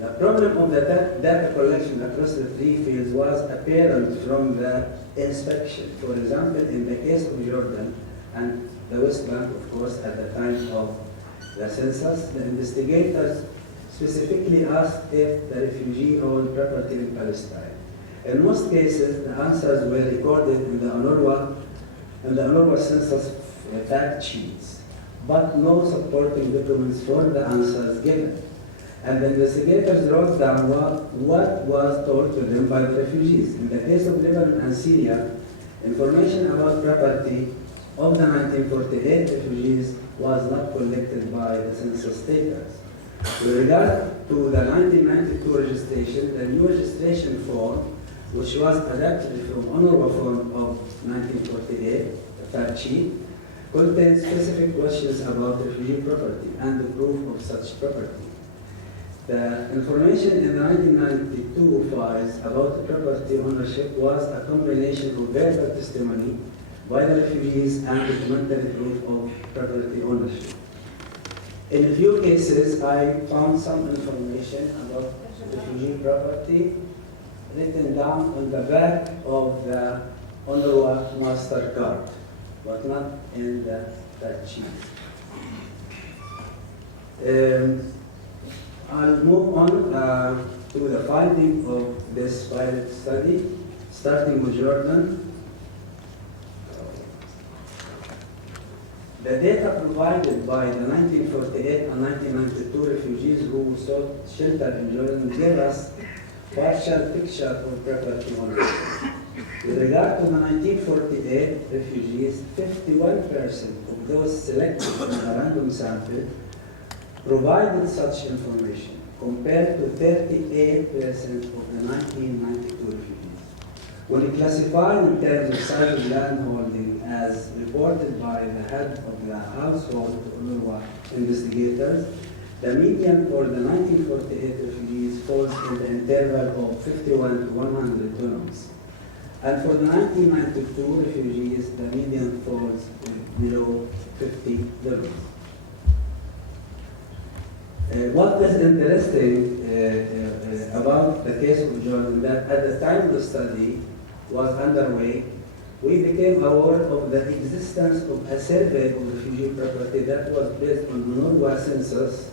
The problem of the data collection across the three fields was apparent from the inspection. For example, in the case of Jordan and the West Bank, of course, at the time of the census, the investigators specifically asked if the refugee owned property in Palestine. In most cases, the answers were recorded in the UNRWA census fact sheets, but no supporting documents for the answers given. And the investigators wrote down what was told to them by the refugees. In the case of Lebanon and Syria, information about property of the 1948 refugees was not collected by the census takers. With regard to the 1992 registration, the new registration form, which was adapted from UNRWA form of 1948, the fact sheet, contains specific questions about refugee property and the proof of such property. The information in the 1992 files about the property ownership was a combination of verbal testimony by the refugees and documentary proof of property ownership. In a few cases, I found some information about refugee property written down on the back of the UNRWA master card, but not in the fact sheet. I'll move on to the finding of this pilot study, starting with Jordan. The data provided by the 1948 and 1992 refugees who sought shelter in Jordan gave us partial picture of property ownership. With regard to the 1948 refugees, 51% of those selected from a random sample provided such information, compared to 38% of the 1992 refugees. When classified in terms of size of landholding as reported by the head of the household UNRWA investigators, the median for the 1948 refugees falls in the interval of 51 to 100 dunams. And for the 1992 refugees, the median falls below 50 dunams. What is interesting about the case of Jordan, that at the time the study was underway, we became aware of the existence of a survey of refugee property that was based on UNRWA census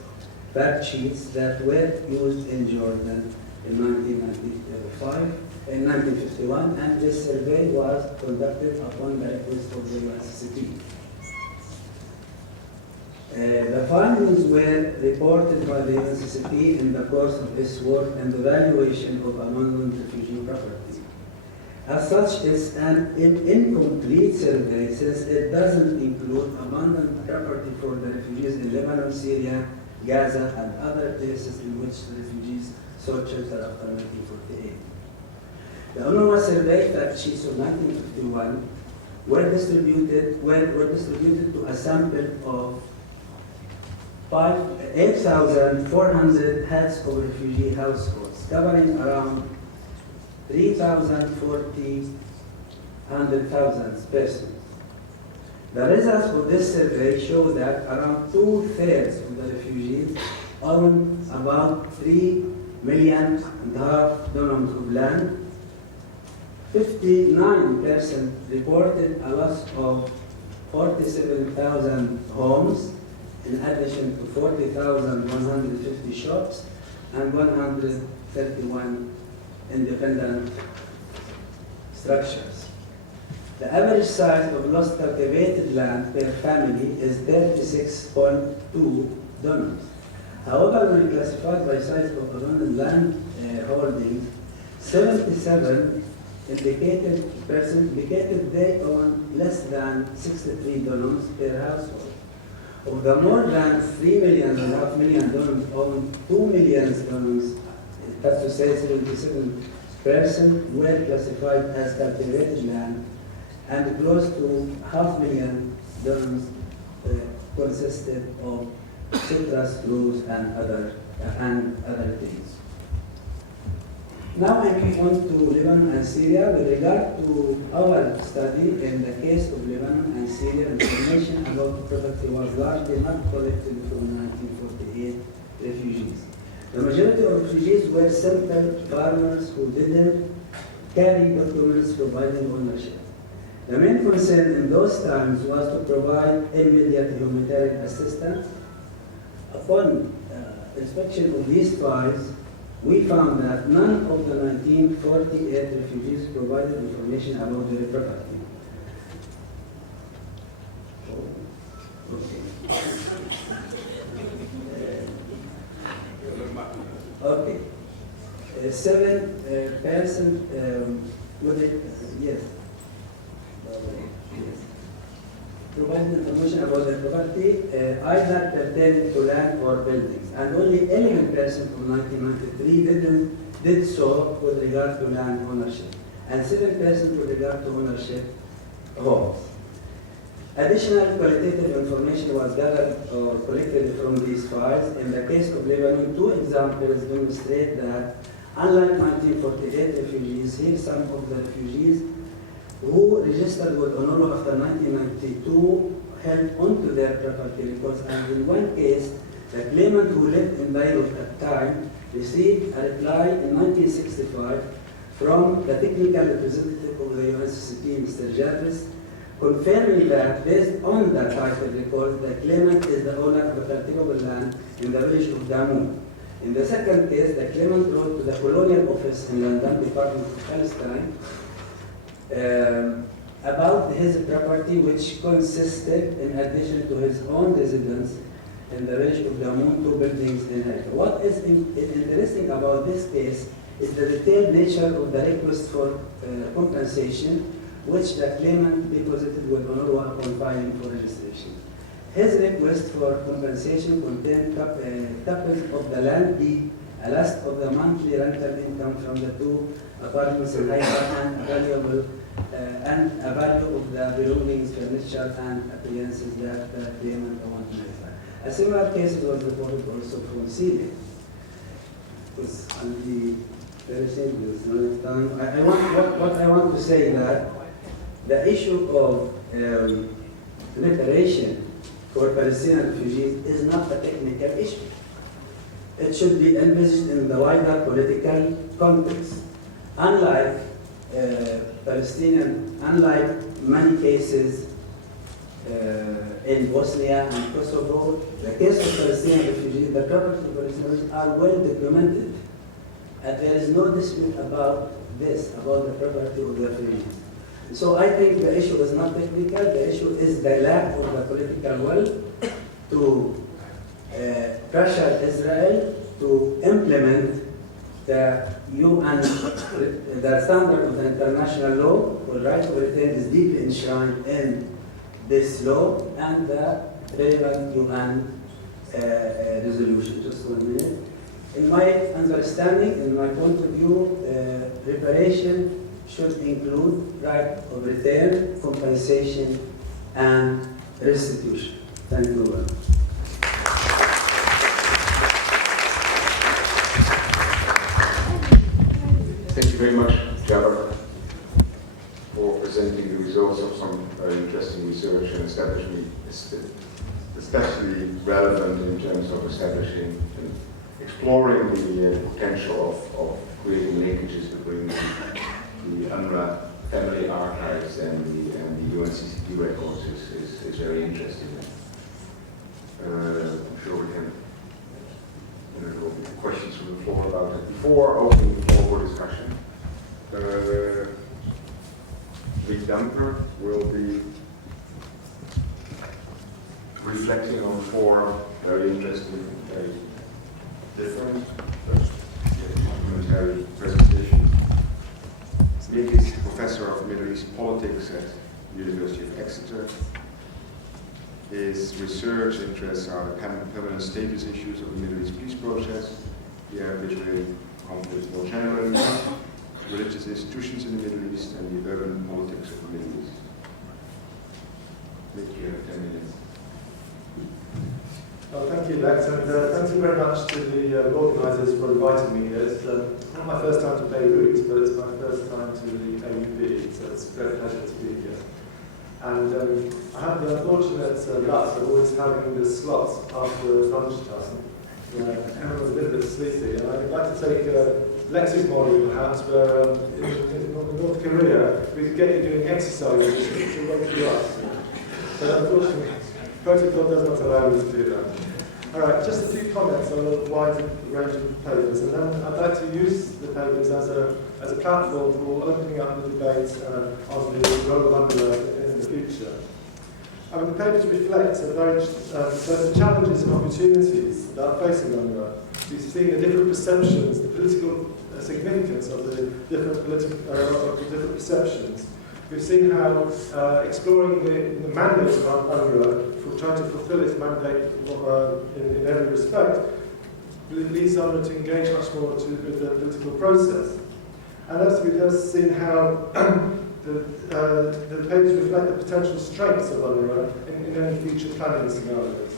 fact sheets that were used in Jordan in 1951, and this survey was conducted upon the request of the UNCCP. The findings were reported by the UNCCP in the course of its work and evaluation of abandoned refugee property. As such, it's an incomplete survey since it doesn't include abandoned property for the refugees in Lebanon, Syria, Gaza, and other places in which the refugees sought shelter after 1948. The UNRWA survey fact sheets of 1951 were distributed to a sample of 8,400 heads of refugee households, covering around 3,400,000 persons. The results of this survey show that around 2/3 of the refugees own about 3.5 million dunams of land. 59% reported a loss of 47,000 homes, in addition to 40,150 shops and 131 independent structures. The average size of lost cultivated land per family is 36.2 dunams. However, when classified by size of abandoned land holdings, 77% indicated they own less than 63 dunams per household. Of the more than 3.5 million dunams own 2 million dunams, that's to say 77% were classified as cultivated land, and close to 500,000 dunams consisted of citrus groves and other things. Now I move on to Lebanon and Syria. With regard to our study, in the case of Lebanon and Syria, information about property was largely not collected from 1948 refugees. The majority of refugees were simple farmers who didn't carry documents providing ownership. The main concern in those times was to provide immediate humanitarian assistance. Upon inspection of these files, we found that none of the 1948 refugees provided information about their property. Okay. 7% with it, yes. Yes. Provided information about their property, either pertaining to land or buildings, and only 11% from 1993 did so with regard to land ownership, and 7% with regard to ownership homes. Additional qualitative information was gathered or collected from these files. In the case of Lebanon, 2 examples demonstrate that, unlike 1948 refugees, here some of the refugees who registered with UNRWA after 1992 held onto their property records, and in one case, the claimant who lived in Beirut at the time received a reply in 1965 from the technical representative of the UNCCP, Mr. Jarvis, confirming that based on the title record, the claimant is the owner of a cultivable land in the village of Damoun. In the second case, the claimant wrote to the Colonial Office in London, Department of Palestine, about his property, which consisted, in addition to his own residence in the village of Damoun, 2 buildings in Exeter. What is interesting about this case is the detailed nature of the request for compensation, which the claimant deposited with UNRWA upon filing for registration. His request for compensation contained copies of the land deed, a list of the monthly rental income from the 2 apartments in Haifa, and a value of the belongings, furniture, and appliances that the claimant wanted to verify. A similar case was reported also from Syria. Because very simple, what I want to say that the issue of reparation for Palestinian refugees is not a technical issue. It should be envisaged in the wider political context. Unlike unlike many cases in Bosnia and Kosovo, the case of Palestinian refugees, the property of Palestinian refugees are well documented. And there is no dispute about this, about the property of the refugees. So I think the issue is not technical, the issue is the lack of the political will to pressure Israel to implement the UN, the standard of the international law for right of return is deeply enshrined in this law and the relevant UN resolution. Just 1 minute. In my understanding, in my point of view, reparation should include right of return, compensation, and restitution. Thank you very much. Thank you very much, Jabbar, for presenting the results of some very interesting research and especially relevant in terms of establishing and exploring the potential of creating linkages between the UNRWA family archives and the UNCCP records is very interesting. I'm sure we can questions from the floor about it. Before opening the floor for discussion, Damper will be reflecting on four very interesting, very different, but complementary presentations. Nick is Professor of Middle East Politics at the University of Exeter. His research interests are the permanent status issues of the Middle East peace process, the Arab-Israeli conflict more generally, religious institutions in the Middle East, and the urban politics of the Middle East. Nick, you have 10 minutes. Well, thank you, Lex, and thank you very much to the organisers for inviting me here. It's not my first time to Beirut, but it's my first time to the AUB, so it's a great pleasure to be here. And I had the unfortunate luck of always having the slots after lunchtime. Everyone was a little bit sleepy, and I'd like to take Lex's model perhaps, where in North Korea we could get you doing exercises to wake you up. But unfortunately, protocol does not allow me to do that. All right, just a few comments on a wide range of papers, and then I'd like to use the papers as a platform for opening up the debate on the role of UNRWA in the future. I mean, the papers reflect the challenges and opportunities that are facing UNRWA. You've seen the different perceptions, the political significance of the different perceptions. We've seen how exploring the mandate of UNRWA for trying to fulfill its mandate in every respect leads UNRWA to engage much more with the political process. And also we've just seen how the papers reflect the potential strengths of UNRWA in any future planning scenarios.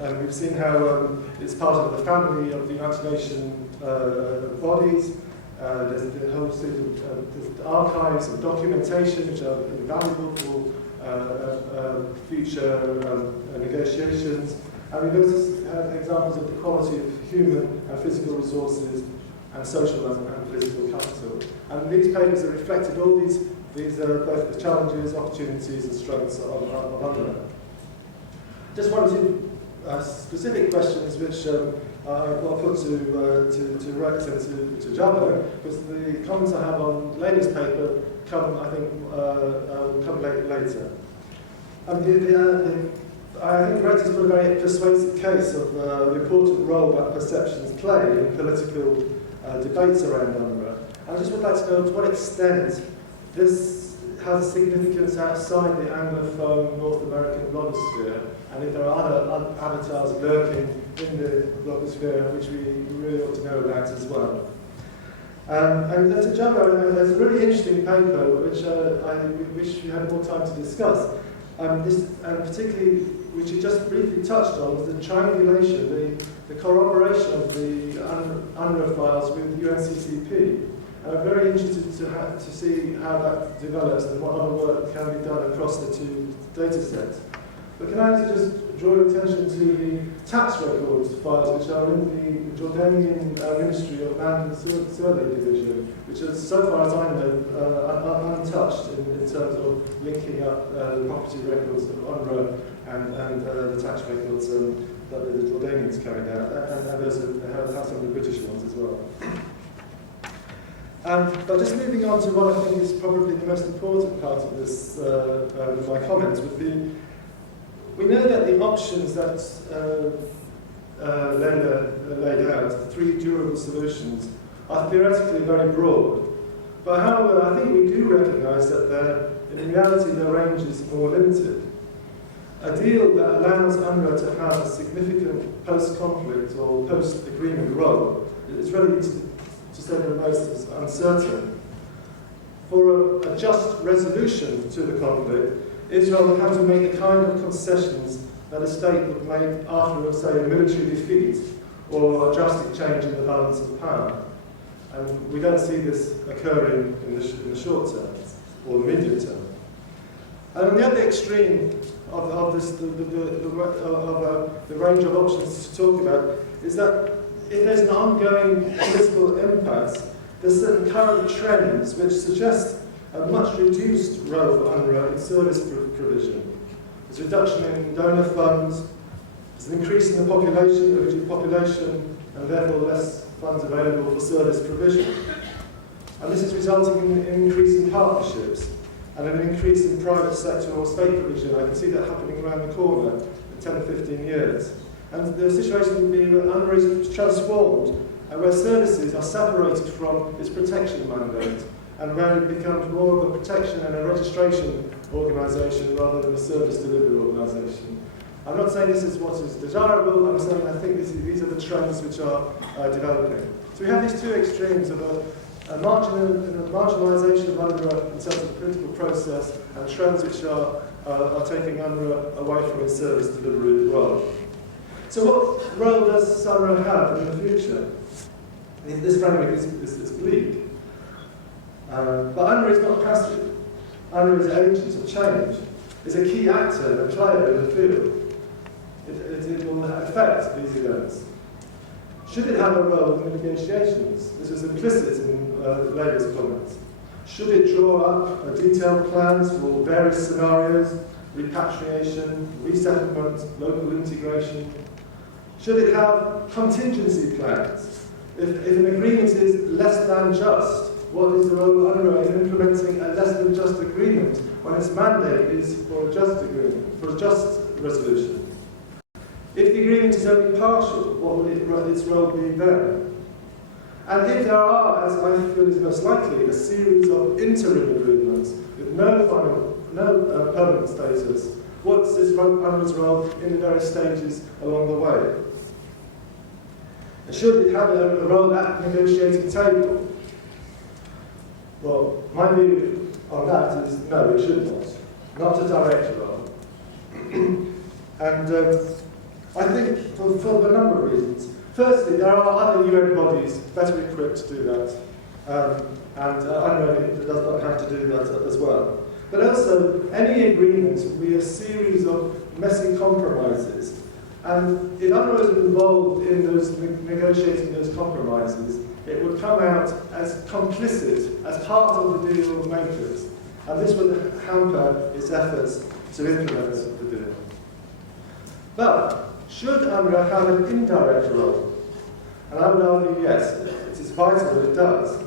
And we've seen how it's part of the family of the United Nations bodies. There's the whole suite of archives and documentation which are invaluable for future negotiations. And we also have examples of the quality of human and physical resources and social and political capital. And these papers have reflected all these both the challenges, opportunities and strengths of UNRWA. Just one or two specific questions which I'll put to Rex and to Jabba, because the comments I have on Labour's paper come, I think, come later. I think Rex has put a very persuasive case of the important role that perceptions play in political debates around UNRWA. I just would like to know to what extent this has significance outside the Anglophone North American blogosphere, and if there are other avatars lurking in the blogosphere which we really ought to know about as well. And to Jabba, there's a really interesting paper which I wish we had more time to discuss. Particularly, which you just briefly touched on, was the triangulation, the corroboration of the UNRWA files with UNCCP. And I'm very interested to see how that develops and what other work can be done across the two data sets. But can I also just draw your attention to the tax records files which are in the Jordanian Ministry of Land and Survey Division, which are, so far as I know, untouched in terms of linking up the property records of UNRWA and the tax records that the Jordanians carried out, and also have some of the British ones as well. But just moving on to what I think is probably the most important part of this, my comments, would be, we know that the options that laid out, the three durable solutions, are theoretically very broad. But however, I think we do recognise that in reality their range is more limited. A deal that allows UNRWA to have a significant post-conflict or post-agreement role is really, to say the most, uncertain. For a just resolution to the conflict, Israel would have to make the kind of concessions that a state would make after, say, a military defeat or a drastic change in the balance of power. And we don't see this occurring in the short term or the medium term. And on the other extreme of this, the range of options to talk about is that if there's an ongoing political impasse, there's certain current trends which suggest a much reduced role for UNRWA in service provision. There's a reduction in donor funds, there's an increase in the population, and therefore less funds available for service provision. And this is resulting in increasing partnerships. and an increase in private sector or state provision. I can see that happening around the corner in 10 or 15 years. And the situation would be that UNRWA is transformed, and where services are separated from its protection mandate, and where it becomes more of a protection and a registration organisation rather than a service delivery organisation. I'm not saying this is what is desirable, I'm saying I think these are the trends which are developing. So we have these two extremes of a marginalisation of UNRWA in terms of the political process, and trends which are taking UNRWA away from its service delivery as well. So what role does UNRWA have in the future? This framework is bleak. But UNRWA is not passive. UNRWA is an agent of change. It's a key actor and a player in the field. It will affect these events. Should it have a role in the negotiations? This is implicit in Labour's comments. Should it draw up detailed plans for various scenarios, repatriation, resettlement, local integration? Should it have contingency plans? If an agreement is less than just, what is the role of UNRWA in implementing a less than just agreement when its mandate is for a just agreement, for a just resolution? If the agreement is only partial, what will its role be then? And if there are, as I feel is most likely, a series of interim agreements with no permanent status, what's this UNRWA's role in the various stages along the way? And should it have a role at the negotiating table? Well, my view on that is no, it should not a direct role. And I think for a number of reasons. Firstly, there are other UN bodies better equipped to do that, and UNRWA does not have to do that as well. But also, any agreement will be a series of messy compromises, and if UNRWA is involved in those negotiating those compromises, it would come out as complicit, as part of the deal makers, and this would hamper its efforts to implement the deal. But should UNRWA have an indirect role? And I would argue yes, it is vital that it does.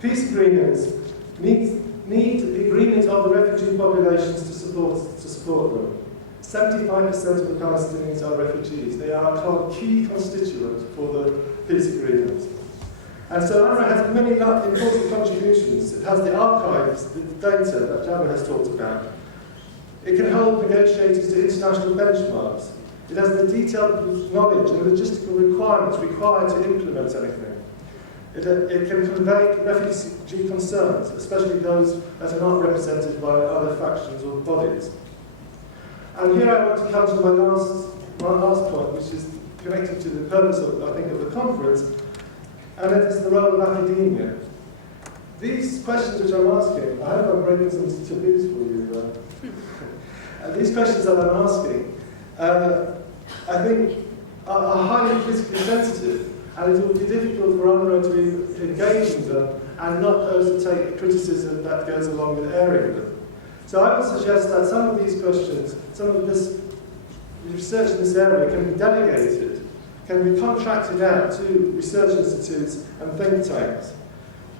Peace agreements need the agreement of the refugee populations to support them. 75% of the Palestinians are refugees. They are a key constituent for the peace agreement. And so UNRWA has many important contributions. It has the archives, the data that Jabba has talked about. It can hold negotiators to international benchmarks. It has the detailed knowledge and logistical requirements required to implement anything. It can convey refugee concerns, especially those that are not represented by other factions or bodies. And here I want to come to my last point, which is connected to the purpose of, I think, of the conference, and it is the role of academia. These questions which I'm asking, I hope I'm breaking some taboos for you. These questions that I'm asking, I think, are highly politically sensitive, and it will be difficult for UNRWA to engage in them and not also take criticism that goes along with airing them. So I would suggest that some of these questions, some of this research in this area can be delegated, can be contracted out to research institutes and think tanks.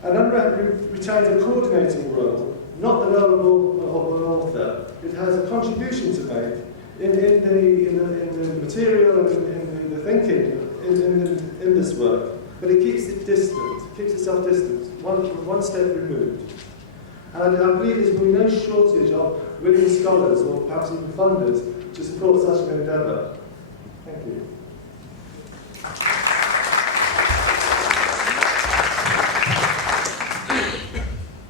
And UNRWA retains a coordinating role, not the role of an author. It has a contribution to make in the material and in the thinking in this work, but it keeps it distant, keeps itself distant, one step removed. And I believe there will be no shortage of willing scholars or perhaps even funders to support such an endeavour. Thank you.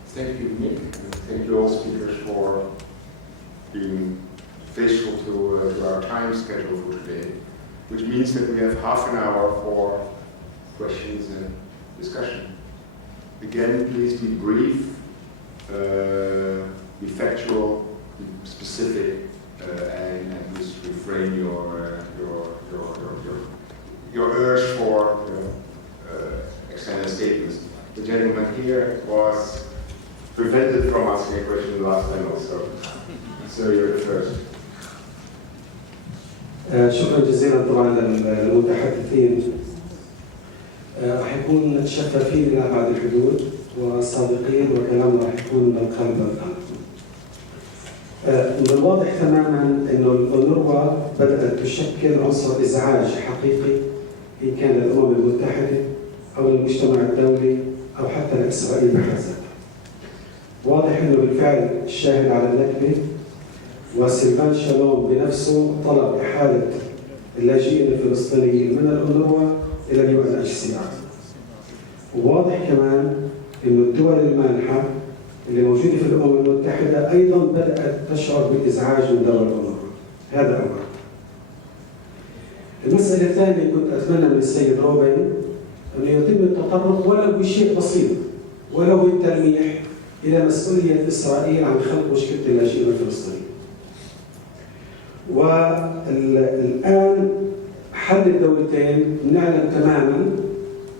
Thank you, Nick, and thank you all speakers for being faithful to our time schedule for today, which means that we have half an hour for questions and discussion. Again, please be brief, be factual, be specific, and please refrain your urge for extended statements. The gentleman here was prevented from asking a question last time also. So you're the first. شكرا جزيلا طبعا للمتحدثين. راح يكون شفافين لأبعد الحدود. وصادقين وكلامنا راح يكون من القلب للقلب. من الواضح تماما أنه الأونروا بدأت تشكل عنصر إزعاج حقيقي إن كان للأمم المتحدة أو للمجتمع الدولي أو حتى لإسرائيل بحد ذاتها. واضح أنه بالفعل الشاهد على النكبة، وسيلفان شالوم بنفسه طلب إحالة اللاجئين الفلسطينيين من الأونروا إلى UNHCR. وواضح كمان أن الدول المانحة اللي موجودة في الأمم المتحدة أيضا بدأت تشعر بالإزعاج من دول الأونروا. هذا أول. المسألة الثانية كنت أتمنى من السيد روبين أن يتم التطرق ولو بشيء بسيط ولو بالتلميح إلى مسؤولية إسرائيل عن خلق مشكلة اللاجئين الفلسطينيين. والآن حل الدولتين نعلم تماما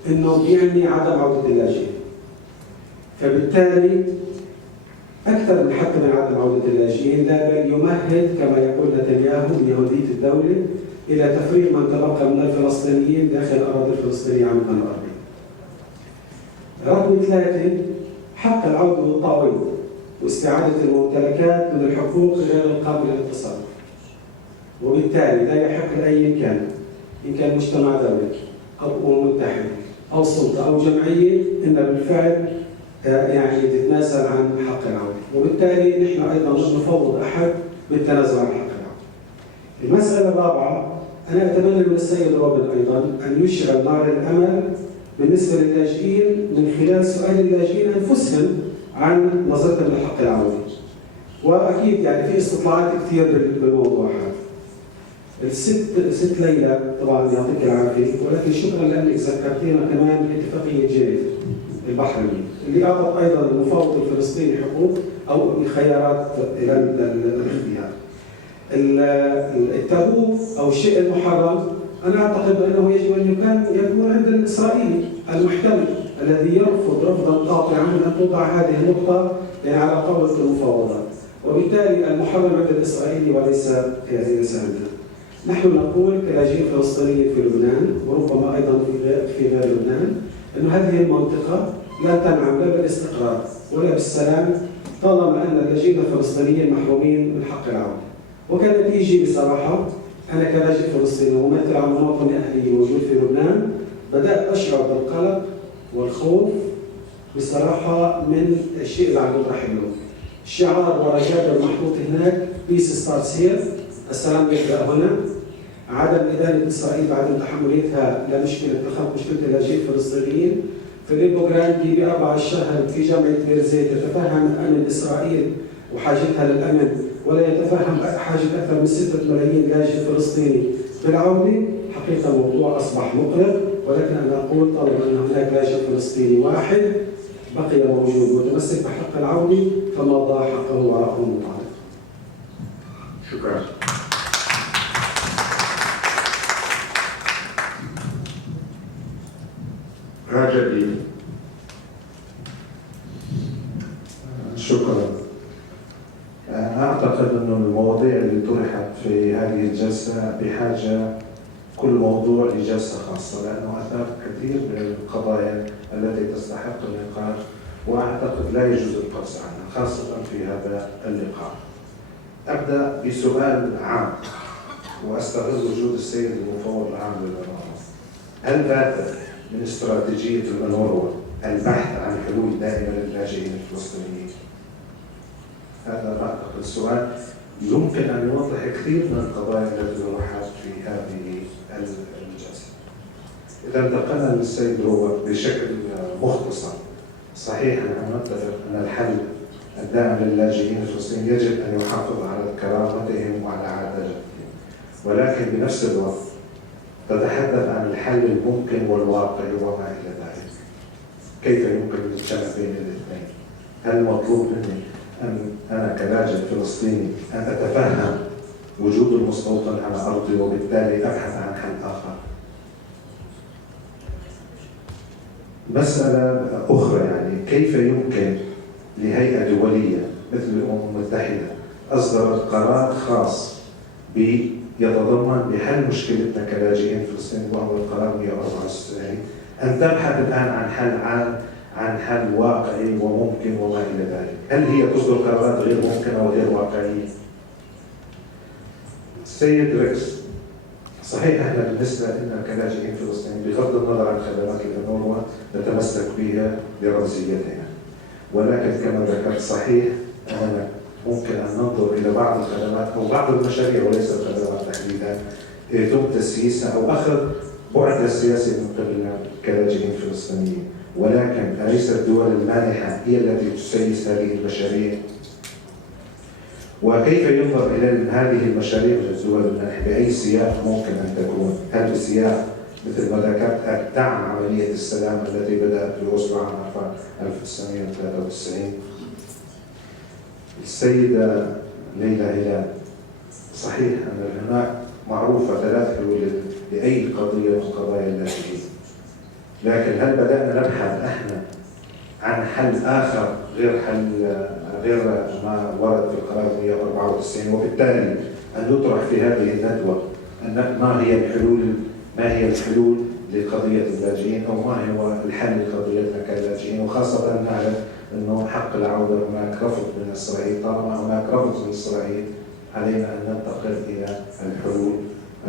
أنه بيعني عدم عودة اللاجئين. فبالتالي أكثر من حتى من عدم عودة اللاجئين، لا بل يمهد كما يقول نتنياهو بيهودية الدولة إلى تفريغ من تبقى من الفلسطينيين داخل الأراضي الفلسطينية عام 48. رقم 3 حق العودة والتعويض واستعادة الممتلكات من الحقوق غير القابلة للتصرف. وبالتالي لا يحق لأي كان إن كان مجتمع دولي أو أمم متحدة أو سلطة أو جمعية إن بالفعل يعني تتنازل عن حق العودة. وبالتالي نحن أيضا مش نفوض أحد بالتنازل عن حق العودة. المسألة الرابعة، أنا أتمنى من السيد روبن أيضا أن يشعل نار الأمل بالنسبة للاجئين من خلال سؤال اللاجئين أنفسهم عن نظرتهم لحق العودة. وأكيد يعني في استطلاعات كثير بالموضوع هذا. الست ليلى طبعا يعطيك العافية، ولكن شكرا لأنك ذكرتينا كمان اتفاقية جنيف البحرية اللي أعطت أيضا المفاوض الفلسطيني حقوق أو خيارات إلى الاختيار. التابو أو الشيء المحرم أنا أعتقد أنه يجب أن يكون عند الإسرائيلي المحتمل الذي يرفض رفضا قاطعا أن توضع هذه النقطة على طاولة المفاوضات، وبالتالي المحرم عند الإسرائيلي وليس عندنا. نحن نقول كلاجئين فلسطينيين في لبنان وربما أيضا في غير لبنان أن هذه المنطقة لا تنعم لا بالاستقرار ولا بالسلام طالما أن اللاجئين الفلسطينيين محرومين من حق العودة. وكانت يجي بصراحة أنا كلاجئ فلسطيني وممثل عن مواطن أهلي موجود في لبنان بدأت أشعر بالقلق والخوف بصراحة من الشيء اللي عم يطرح له. الشعار ورا جابر محطوط هناك بيس ستارتس هير، السلام يبدأ هنا. عدم إدانة إسرائيل بعد تحمليتها لمشكلة خلق مشكلة اللاجئين الفلسطينيين. فيليبو جراندي ب4 الشهر في جامعة بيرزيت يتفهم أمن إسرائيل وحاجتها للأمن ولا يتفهم حاجة أكثر من 6 ملايين لاجئ فلسطيني بالعودة. حقيقة الموضوع أصبح مقلق، ولكن أنا أقول طالما أن هناك لاجئ فلسطيني واحد بقي موجود متمسك بحق العودة فما ضاع حقه وراءه متعلق. شكرا. راجل. شكرا. أعتقد أن المواضيع اللي طرحت في هذه الجلسة بحاجة كل موضوع لجلسة خاصة، لأنه أثار كثير من القضايا التي تستحق النقاش، وأعتقد لا يجوز القفز عنها خاصة في هذا اللقاء. أبدأ بسؤال عام وأستغل وجود السيد المفوض العام للأونروا. هل بات من استراتيجية الأونروا البحث عن حلول دائمة للاجئين الفلسطينيين؟ هذا أعتقد السؤال يمكن أن يوضح كثير من القضايا التي طرحت في هذه الجلسة. إذا انتقلنا للسيد روبن بشكل مختصر، صحيح نحن نتفق أن الحل الدائم للاجئين الفلسطينيين يجب أن يحافظ على كرامتهم وعلى عدالتهم، ولكن بنفس الوقت تتحدث عن الحل الممكن والواقعي وما إلى ذلك. كيف يمكن الجمع بين الاثنين؟ هل مطلوب مني أن أنا كلاجئ فلسطيني أن أتفهم وجود المستوطن على أرضي وبالتالي أبحث عن حل آخر؟ مسألة أخرى، يعني كيف يمكن لهيئة دولية مثل الأمم المتحدة أصدرت قرار خاص يتضمن بحل مشكلتنا كلاجئين فلسطينيين وهو القرار 194 أن تبحث الآن عن حل عام عن حل واقعي وممكن وما إلى ذلك. هل هي تصدر قرارات غير ممكنة وغير واقعية؟ السيد رئيس، صحيح احنا بالنسبة لنا كلاجئين فلسطينيين بغض النظر عن خدمات الأونروا نتمسك بها برمزيتها، ولكن كما ذكرت صحيح أننا ممكن أن ننظر إلى بعض الخدمات أو بعض المشاريع وليس الخدمات تحديدا يتم تسييسها أو أخذ بعد السياسي من قبل كلاجئين فلسطينيين، ولكن أليس الدول المانحة هي التي تسيس هذه المشاريع؟ وكيف ينظر إلى هذه المشاريع من الدول المانحة؟ بأي سياق ممكن أن تكون؟ هل بسياق مثل ما ذكرت دعم عملية السلام التي بدأت في أوسلو عام 1993؟ السيدة ليلى هلال، صحيح أن هناك معروفة 3 حلول لأي قضية من قضايا اللاجئين، لكن هل بدأنا نبحث احنا عن حل آخر غير ما ورد في القرار 194، وبالتالي أن نطرح في هذه الندوة ما هي الحلول لقضية اللاجئين أو ما هو الحل لقضيتنا كلاجئين، وخاصة نعلم أنه حق العودة هناك رفض من إسرائيل. طالما هناك رفض من إسرائيل علينا أن ننتقل إلى الحلول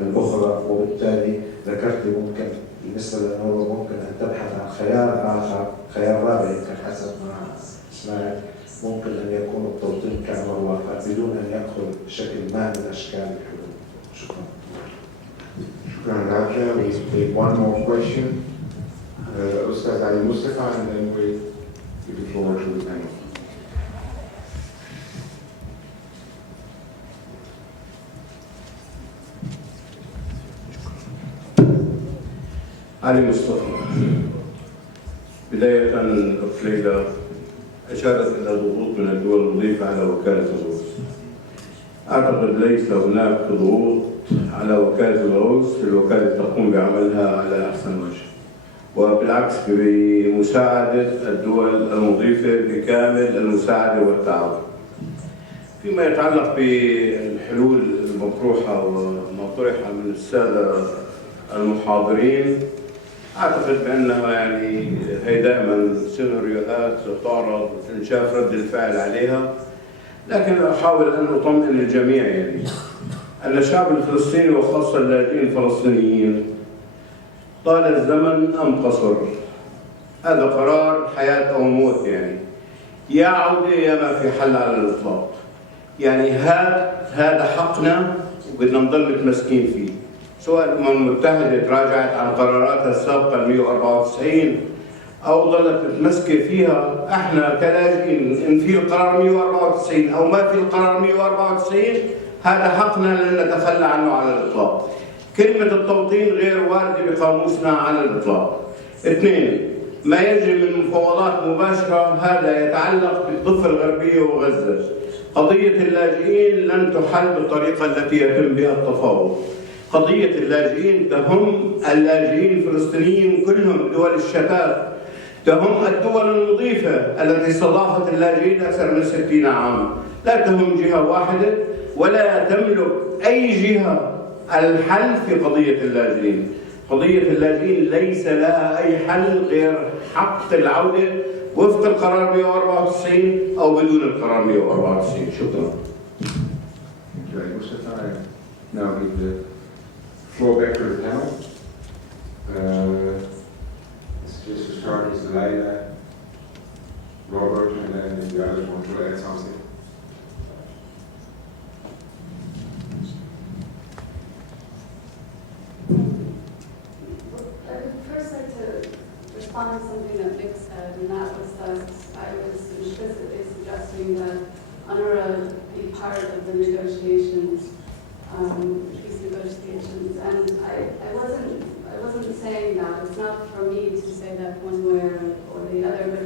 الأخرى، وبالتالي ذكرت ممكن بالنسبة للأونروا ممكن أن تبحث عن خيار آخر، خيار رابع يمكن حسب ما سمعت، ممكن أن يكون التوطين كأونروا بدون أن يأخذ شكل ما من أشكال الحلول. شكرا. شكرا لك. We take one more question. Ustaz Ali Mustafa, and then we give the floor to the panel. علي مصطفى. بداية أخت ليلى أشارت إلى ضغوط من الدول المضيفة على وكالة الغوث. أعتقد ليس هناك ضغوط على وكالة الغوث، الوكالة تقوم بعملها على أحسن وجه، وبالعكس بمساعدة الدول المضيفة بكامل المساعدة والتعاون. فيما يتعلق بالحلول المطروحة وما طرح من السادة المحاضرين، أعتقد بأنها هي دائما سيناريوهات تعرض وتنشاف رد الفعل عليها، لكن أحاول أن أطمئن الجميع أن الشعب الفلسطيني وخاصة اللاجئين الفلسطينيين طال الزمن أم قصر، هذا قرار حياة أو موت، يا عودة يا ما في حل على الإطلاق. هذا حقنا وبدنا نضل متمسكين فيه، سواء الأمم المتحدة تراجعت عن قراراتها السابقة 194 أو ظلت متمسكة فيها، احنا كلاجئين إن في القرار 194 أو ما في القرار 194 هذا حقنا لن نتخلى عنه على الإطلاق. كلمة التوطين غير واردة بقاموسنا على الإطلاق. 2. ما يجري من مفاوضات مباشرة هذا يتعلق بالضفة الغربية وغزة. قضية اللاجئين لن تحل بالطريقة التي يتم بها التفاوض. قضية اللاجئين تهم اللاجئين الفلسطينيين كلهم، دول الشتات، تهم الدول المضيفة التي استضافت اللاجئين أكثر من 60 عاما، لا تهم جهة واحدة ولا تملك أي جهة الحل في قضية اللاجئين. قضية اللاجئين ليس لها أي حل غير حق العودة وفق القرار 194 أو بدون القرار 194. شكرا. Now give the floor back to the panel. Just to start is Leila, Robert, and then if the others want to add something. First, I'd like to respond to something that Vic said, and that was that I was implicitly suggesting that UNRWA be part of the negotiations, peace negotiations, and I wasn't saying that. It's not for me to say that one way or the other, but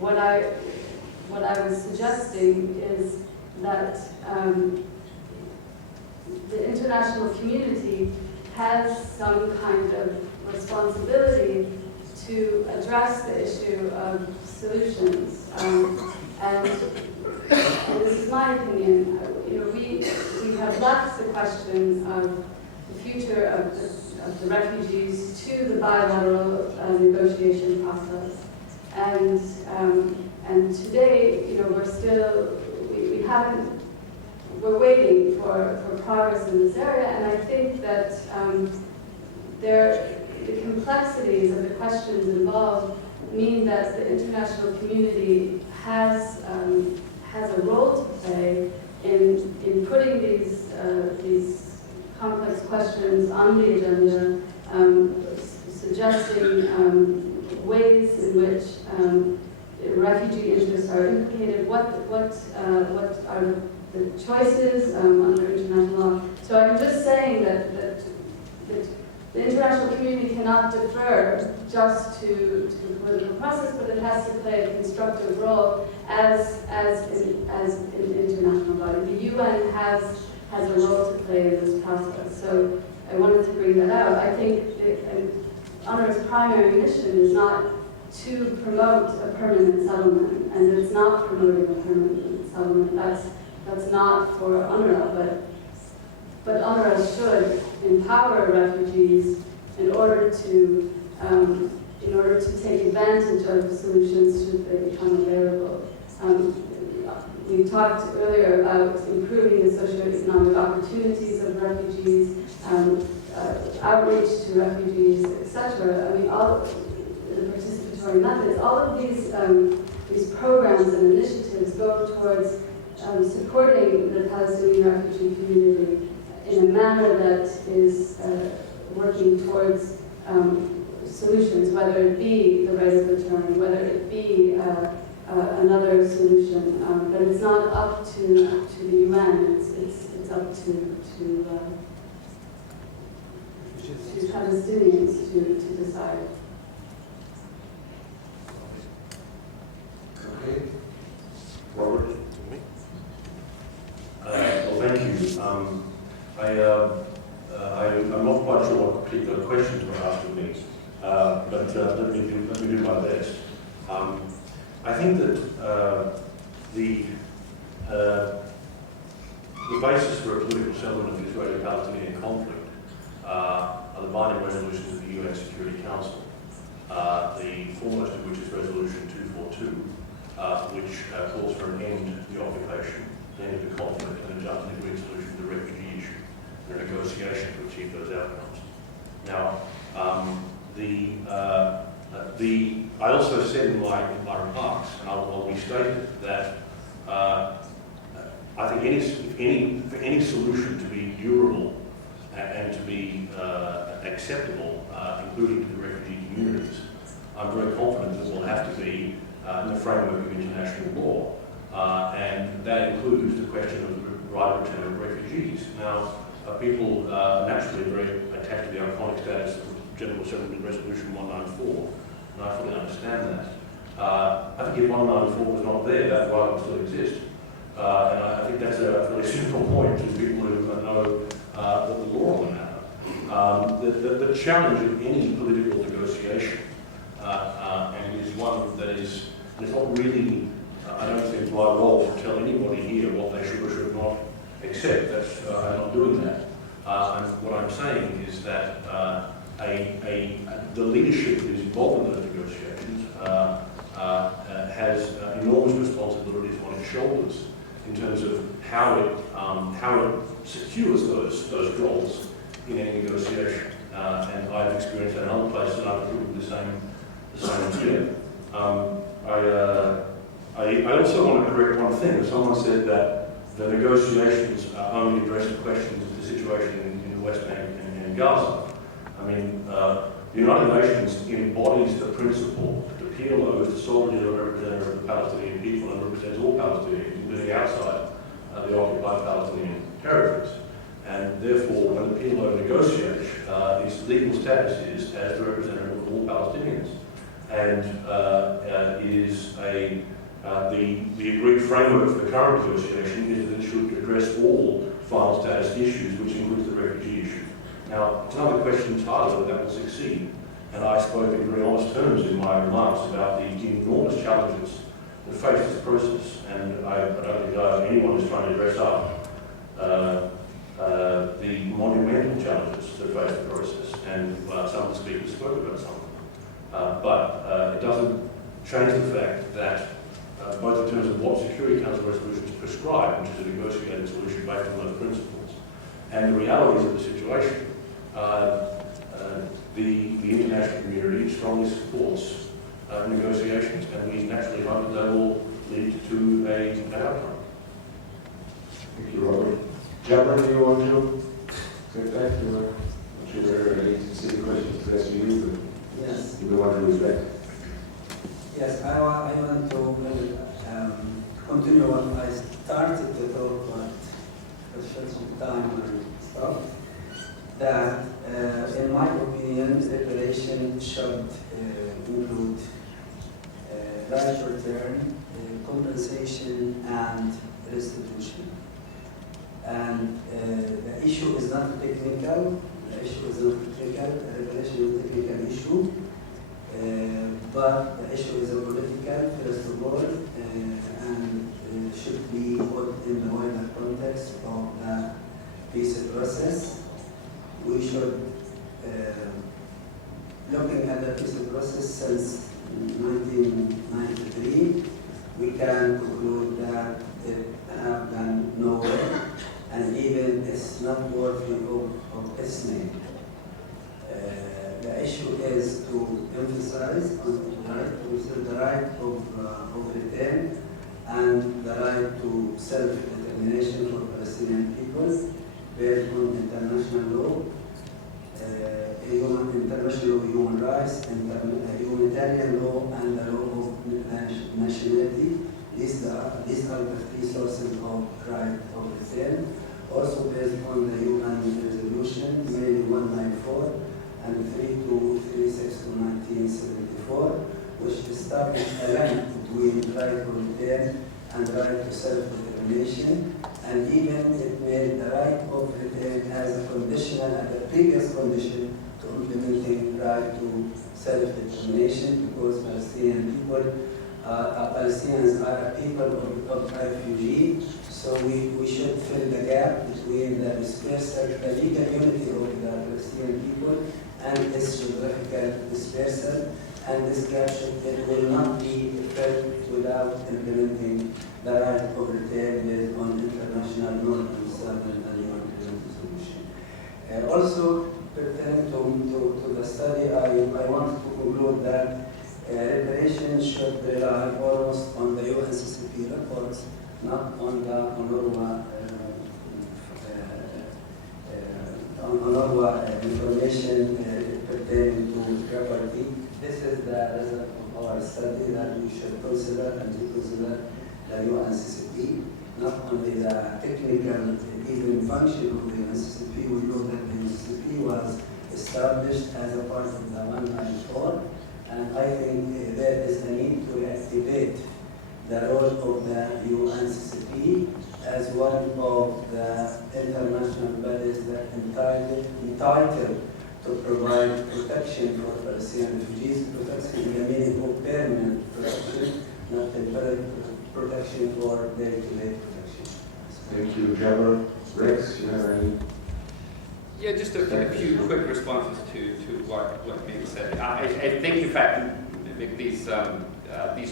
what I was suggesting is that the international community has some kind of responsibility to address the issue of solutions. And this is my opinion. We have left the question of the future of the refugees to the bilateral negotiation process. And today, you know, we're waiting for progress in this area, and I think that the complexities of the questions involved mean that the international community has a role to play in putting these complex questions on the agenda, suggesting ways in which refugee interests are implicated, what are the choices under international law. So I'm just saying that the international community cannot defer just to the political process, but it has to play a constructive role as in international body. The UN has a role to play in this process. So I wanted to bring that out. I think UNRWA's primary mission is not to promote a permanent settlement, and it's not promoting a permanent settlement. That's not for UNRWA, but UNRWA should empower refugees in order to take advantage of solutions should they become available. We talked earlier about improving the socioeconomic opportunities of refugees, outreach to refugees, etc. I mean, all the participatory methods, all of these programs and initiatives go towards supporting the Palestinian refugee community in a manner that is working towards solutions, whether it be the right of return, whether it be another solution. But it's not up to the UN, it's up to Palestinians to decide. Okay. Robert? Well, thank you. I'm not quite sure what particular questions were asked of me, but let me do my best. I think that the basis for a political settlement of the Israeli-Palestinian conflict are the binding resolutions of the UN Security Council, the foremost of which is Resolution 242, which calls for an end to the occupation, an end to the conflict, and a just and agreed solution to the refugee issue, and a negotiation to achieve those outcomes. Now, I also said in my remarks, and I'll restate it, that I think for any solution to be durable and to be acceptable, including to the refugee communities, I'm very confident that will have to be in the framework of international law, and that includes the question of the right of return of refugees. Now, people are naturally very attached to the iconic status of General Assembly Resolution 194, and I fully understand that. I think if 194 was not there, that right would still exist. And I think that's a fairly simple point to people who know the law on the matter. The challenge of any political negotiation, and it is one that is not really, I don't think, my role to tell anybody here what they should or should not accept. I'm not doing that. And what I'm saying is that the leadership that is involved in those negotiations has enormous responsibilities on its shoulders in terms of how it secures those goals in any negotiation. And I've experienced that in other places, and I've proved the same here. I also want to correct one thing. Someone said that the negotiations only address the questions of the situation in the West Bank and Gaza. I mean, the United Nations embodies the principle that the PLO is the sovereign representative of the Palestinian people and represents all Palestinians, including outside the occupied Palestinian territories. And therefore, when the PLO negotiates, its legal status is as the representative of all Palestinians. And it is the agreed framework for the current negotiation is that it should address all final status issues, which includes the refugee issue. Now, it's another question entirely whether that will succeed. And I spoke in very honest terms in my remarks about the enormous challenges that face this process. And I don't think anyone is trying to dress up the monumental challenges that face the process. And some of the speakers spoke about some of them. But it doesn't change the fact that both in terms of what Security Council resolutions prescribe, which is a negotiated solution based on those principles, and the realities of the situation, the international community strongly supports negotiations, and we naturally hope that they will lead to an outcome. Thank you, Robert. Jabber, do you want to say back to I'm sure there are any specific questions to ask you, Yes. but you don't want to reflect. Yes, I want to continue what I started to talk about, but some time and stuff. That, in my opinion, reparation should include right return, compensation, and restitution. And the issue is not technical. The issue is not technical. Reparation is a technical issue. But the issue is a political, first of all, and should be put in the wider context of the peace process. We should, looking at the peace process since 1993, we can conclude that it has done nowhere, and even it's not worthy of its name. The issue is to emphasize on the right of return and the right to self-determination for Palestinian people based on international law, international human rights, humanitarian law, and the law of nationality. These are the three sources of right of return. Also based on the UN resolution, mainly 194 and 3236 to 1974, which established a link between right of return and right to self-determination, and even it made the right of return as a conditional and the previous condition to implementing right to self-determination, because Palestinians are a people of refugee, so we should fill the gap between the dispersal, the legal unity of the Palestinian people and this geographical dispersal, and this gap it will not be filled without implementing the right of return based on international norms and humanitarian solution. Also, pertaining to the study, I want to conclude that reparation should rely almost on the UNCCP reports, not on the UNRWA information pertaining to property. This is the result of our study that we should consider, and to consider the UNCCP, not only the technical even function of the UNCCP. We know that the UNCCP was established as a part of the 194, and I think there is a need to reactivate the role of the UNCCP as one of the international bodies that entitled to provide protection for Palestinian refugees, protection in the meaning of permanent protection, not temporary protection for day-to-day protection. Thank you, Jabber. Rex, you have any? Yeah, just a few quick responses to what's being said. I think, in fact, these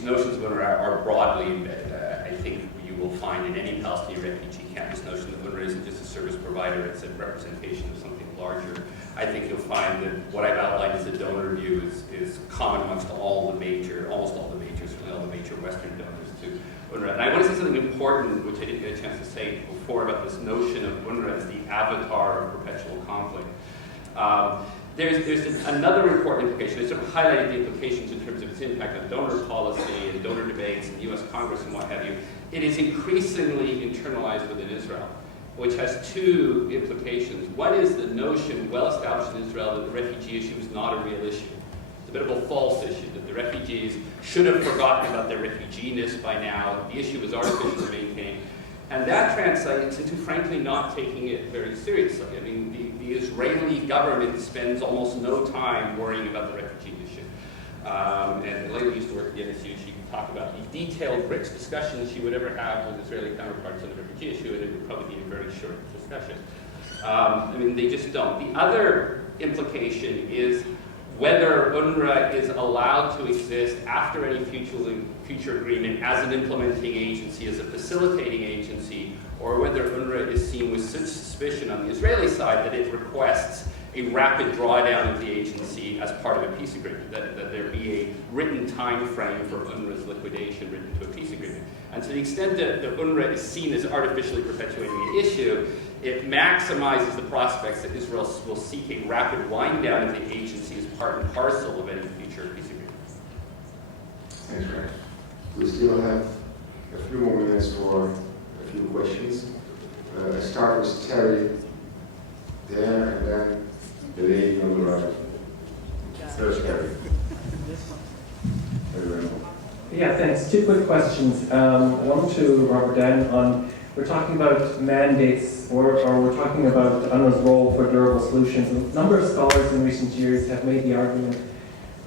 notions of UNRWA are broadly embedded. I think you will find in any Palestinian refugee camp this notion that UNRWA isn't just a service provider, it's a representation of something larger. I think you'll find that what I've outlined as a donor view is common amongst almost all the major, certainly all the major Western donors to UNRWA. And I want to say something important, which I didn't get a chance to say before, about this notion of UNRWA as the avatar of perpetual conflict. There's another important implication. I sort of highlighted the implications in terms of its impact on donor policy and donor debates in the US Congress and what have you. It is increasingly internalized within Israel, which has two implications. One is the notion, well established in Israel, that the refugee issue is not a real issue. It's a bit of a false issue, that the refugees should have forgotten about their refugee-ness by now. The issue is artificially maintained. And that translates into, frankly, not taking it very seriously. I mean, the Israeli government spends almost no time worrying about the refugee issue. And Leila used to work at the NSU. She could talk about the detailed, rich discussions she would ever have with Israeli counterparts on the refugee issue, and it would probably be a very short discussion. I mean, they just don't. The other implication is whether UNRWA is allowed to exist after any future agreement as an implementing agency, as a facilitating agency, or whether UNRWA is seen with such suspicion on the Israeli side that it requests a rapid drawdown of the agency as part of a peace agreement, that there be a written time frame for UNRWA's liquidation written to a peace agreement. And to the extent that the UNRWA is seen as artificially perpetuating the issue, it maximizes the prospects that Israel will seek a rapid wind down of the agency as part and parcel of any future peace agreement. Thanks, Greg. We still have a few more minutes for a few questions. I start with Terry there, and then the lady on the right. First, Terry. Yeah, thanks. Two quick questions. One to Robert Dan on, we're talking about mandates, or we're talking about UNRWA's role for durable solutions. A number of scholars in recent years have made the argument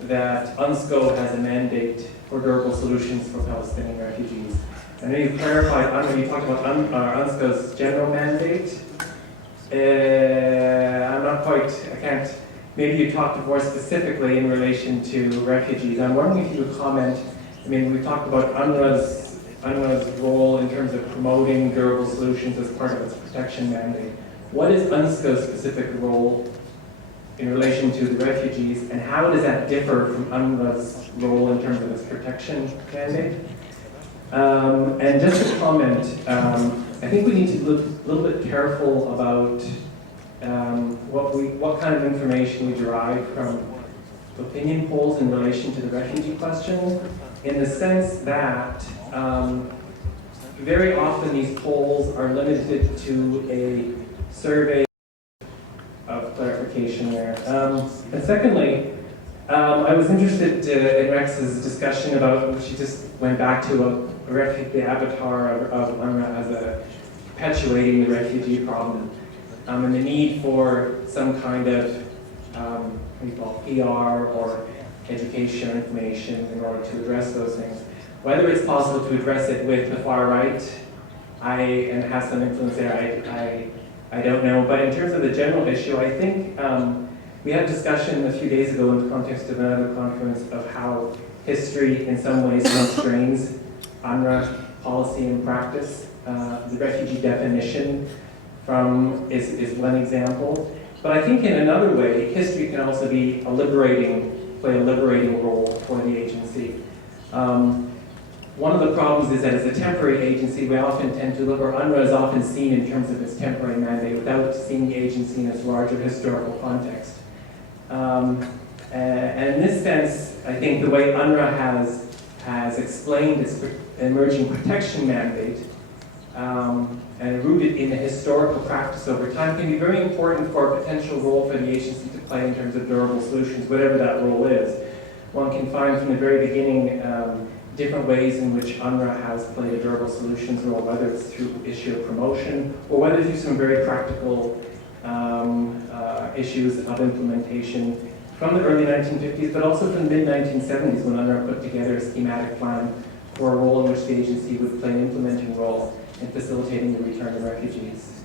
that UNSCO has a mandate for durable solutions for Palestinian refugees. And then you clarified, UNRWA, you talked about UNSCO's general mandate. I'm not quite, I can't, maybe you talked more specifically in relation to refugees. I'm wondering if you would comment, I mean, we talked about UNRWA's role in terms of promoting durable solutions as part of its protection mandate. What is UNSCO's specific role in relation to the refugees, and how does that differ from UNRWA's role in terms of its protection mandate? And just a comment, I think we need to look a little bit careful about what kind of information we derive from opinion polls in relation to the refugee question, in the sense that very often these polls are limited to a survey of clarification there. And secondly, I was interested in Rex's discussion about, she just went back to the avatar of UNRWA as a perpetuating the refugee problem, and the need for some kind of what do you call it, PR or education or information in order to address those things. Whether it's possible to address it with the far right, and have some influence there, I don't know. But in terms of the general issue, I think we had a discussion a few days ago in the context of another conference of how history in some ways constrains UNRWA policy and practice. The refugee definition is one example. But I think in another way, history can also be play a liberating role for the agency. One of the problems is that as a temporary agency, we often tend to look, or UNRWA is often seen in terms of its temporary mandate without seeing the agency in its larger historical context. And in this sense, I think the way UNRWA has explained its emerging protection mandate and rooted in a historical practice over time can be very important for a potential role for the agency to play in terms of durable solutions, whatever that role is. One can find from the very beginning different ways in which UNRWA has played a durable solutions role, whether it's through issue of promotion or whether through some very practical issues of implementation from the early 1950s, but also from the mid-1970s when UNRWA put together a schematic plan for a role in which the agency would play an implementing role in facilitating the return of refugees.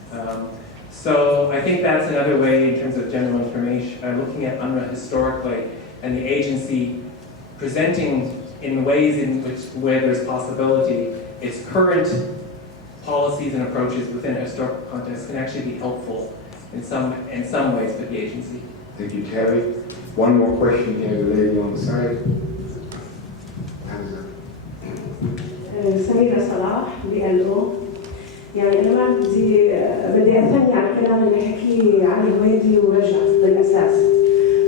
So I think that's another way in terms of general information, looking at UNRWA historically and the agency presenting in ways in which where there's possibility, its current policies and approaches within a historical context can actually be helpful in some ways for the agency. Thank you, Terry. One more question here, the lady on the side. سميرة صلاح BLO. يعني أنا ما بدي أثني على الكلام اللي حكيه علي الويدي ورجع بالأساس.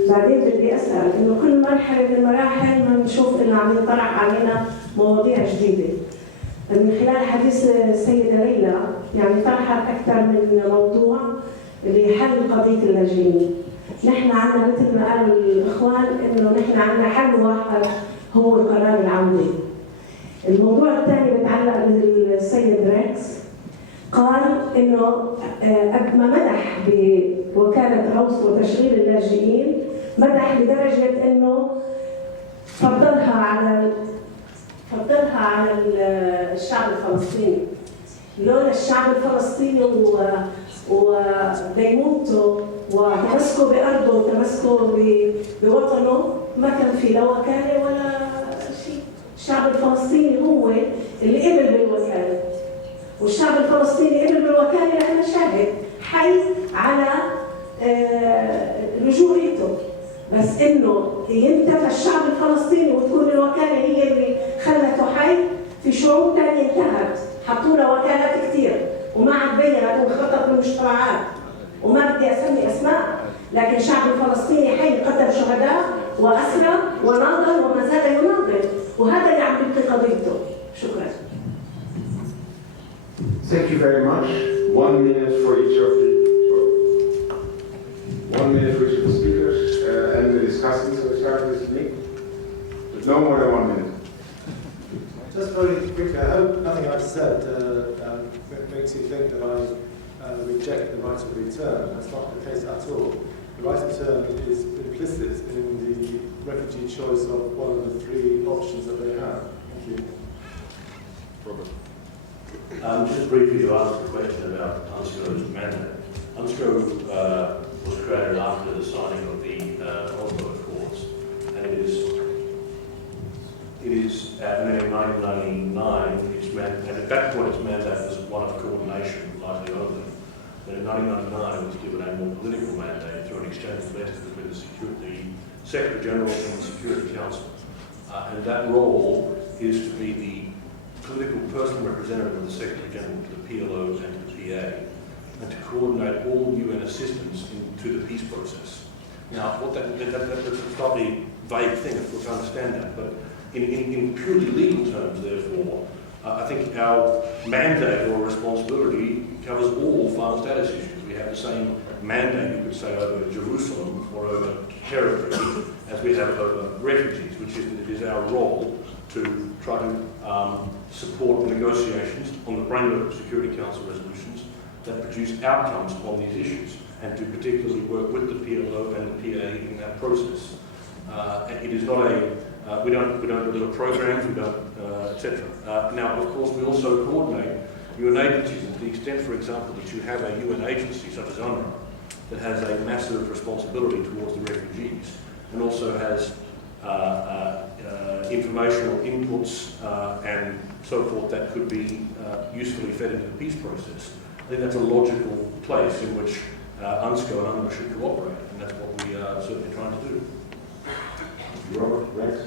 بعدين بدي أسأل إنه كل مرحلة من المراحل ما نشوف إنه عم يطرح علينا مواضيع جديدة. من خلال حديث السيدة ليلى يعني طرحت أكثر من موضوع اللي حل قضية اللاجئين. نحن عندنا مثل ما قالوا الإخوان إنه نحن عندنا حل واحد هو قرار العودة. الموضوع الثاني بيتعلق بالسيد ريكس قال إنه قد ما مدح بوكالة غوث وتشغيل اللاجئين مدح لدرجة إنه فضلها على الشعب الفلسطيني. لولا الشعب الفلسطيني وديمومته وتمسكه بأرضه وتمسكه بوطنه ما كان في لا وكالة ولا شيء. الشعب الفلسطيني هو اللي قبل بالوكالة، والشعب الفلسطيني قبل بالوكالة لأنه شاهد حي على رجوعيته. بس إنه ينتفى الشعب الفلسطيني وتكون الوكالة هي اللي خلته حي، في شعوب تانية انتهت حطوا لها وكالات كثير وما عاد بينت وانخرطت بالمجتمعات، وما بدي أسمي أسماء، لكن الشعب الفلسطيني حي قدم شهداء وأسرى وناضل وما زال يناضل، وهذا اللي عم بيبقي قضيته. شكرا. Thank you very much. 1 minute for each of the 1 minute for each of the speakers and the discussants. So we start with me, but no more than 1 minute. Just very quickly, I hope nothing I've said makes you think that I reject the right of return. That's not the case at all. The right of return is implicit in the refugee choice of one of the 3 options that they have. Thank you. Robert. Just briefly to answer the question about UNRWA's mandate. UNRWA was created after the signing of the Oslo Accords, and it is and in 1999, and at that point its mandate was one of coordination, largely only. But in 1999 it was given a more political mandate through an exchange of letters between the Secretary General and the Security Council. And that role is to be the political personal representative of the Secretary General to the PLO and to the PA, and to coordinate all UN assistance to the peace process. Now, that's a slightly vague thing, of course I understand that, but in purely legal terms, therefore, I think our mandate or responsibility covers all final status issues. We have the same mandate, you could say, over Jerusalem or over territory as we have over refugees, which is that it is our role to try to support negotiations on the framework of Security Council resolutions that produce outcomes on these issues, and to particularly work with the PLO and the PA in that process. It is not a we don't deliver programs, we don't etc. Now, of course, we also coordinate UN agencies, and to the extent, for example, that you have a UN agency such as UNRWA that has a massive responsibility towards the refugees, and also has informational inputs and so forth that could be usefully fed into the peace process. I think that's a logical place in which UNSCO and UNRWA should cooperate, and that's what we are certainly trying to do. Robert, Rex?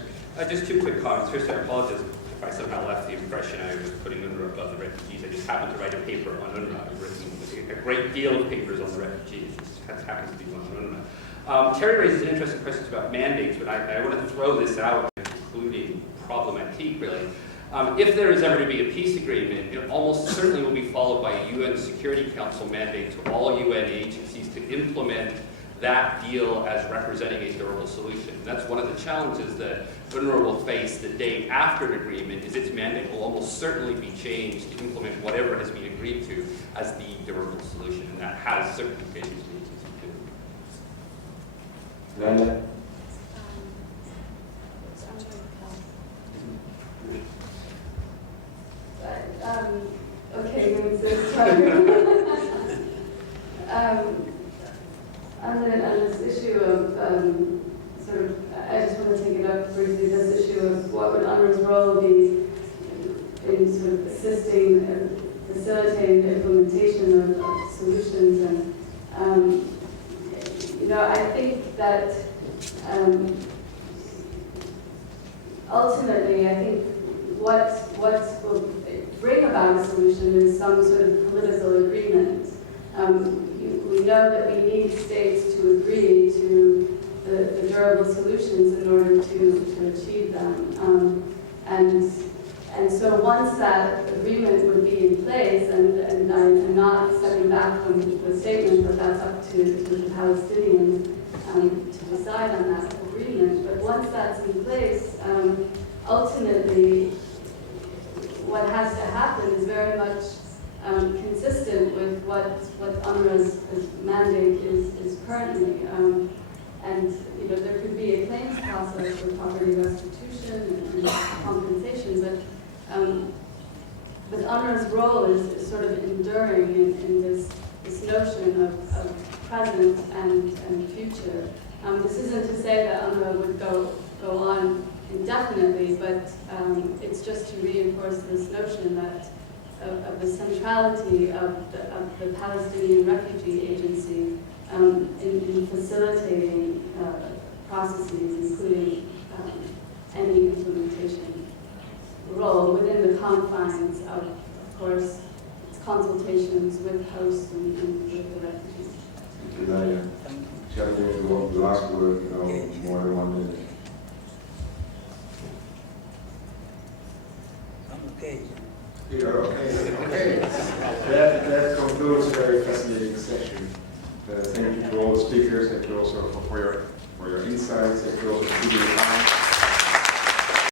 Just 2 quick comments. First, I apologize if I somehow left the impression I was putting UNRWA above the refugees. I just happened to write a paper on UNRWA. I've written a great deal of papers on the refugees. This happens to be one on UNRWA. Terry raises interesting questions about mandates, but I want to throw this out, including problematique, really. If there is ever to be a peace agreement, it almost certainly will be followed by a UN Security Council mandate to all UN agencies to implement that deal as representing a durable solution. And that's one of the challenges that UNRWA will face the day after an agreement, is its mandate will almost certainly be changed to implement whatever has been agreed to as the durable solution, and that has certain implications for the agency too. Lala? Okay, on this issue of sort of, I just want to take it up briefly, this issue of what would UNRWA's role be in sort of assisting and facilitating the implementation of solutions. And I think that ultimately, I think what will bring about a solution is some sort of political agreement. We know that we need states to agree to the durable solutions in order to achieve them. And so once that agreement would be in place, and I'm not stepping back from the statement that that's up to the Palestinians to decide on that agreement, but once that's in place, ultimately what has to happen is very much consistent with what UNRWA's mandate is currently. And there could be a claims process for property restitution and compensation, but UNRWA's role is sort of enduring in this notion of present and future. This isn't to say that UNRWA would go on indefinitely, but it's just to reinforce this notion that of the centrality of the Palestinian Refugee Agency in facilitating processes, including any implementation role within the confines of course, consultations with hosts and with the refugees. Thank you, Nadia. Shall we want the last word, more than 1 minute? Okay. Okay. That concludes a very fascinating session. Thank you to all the speakers. Thank you also for your insights. Thank you also for your time.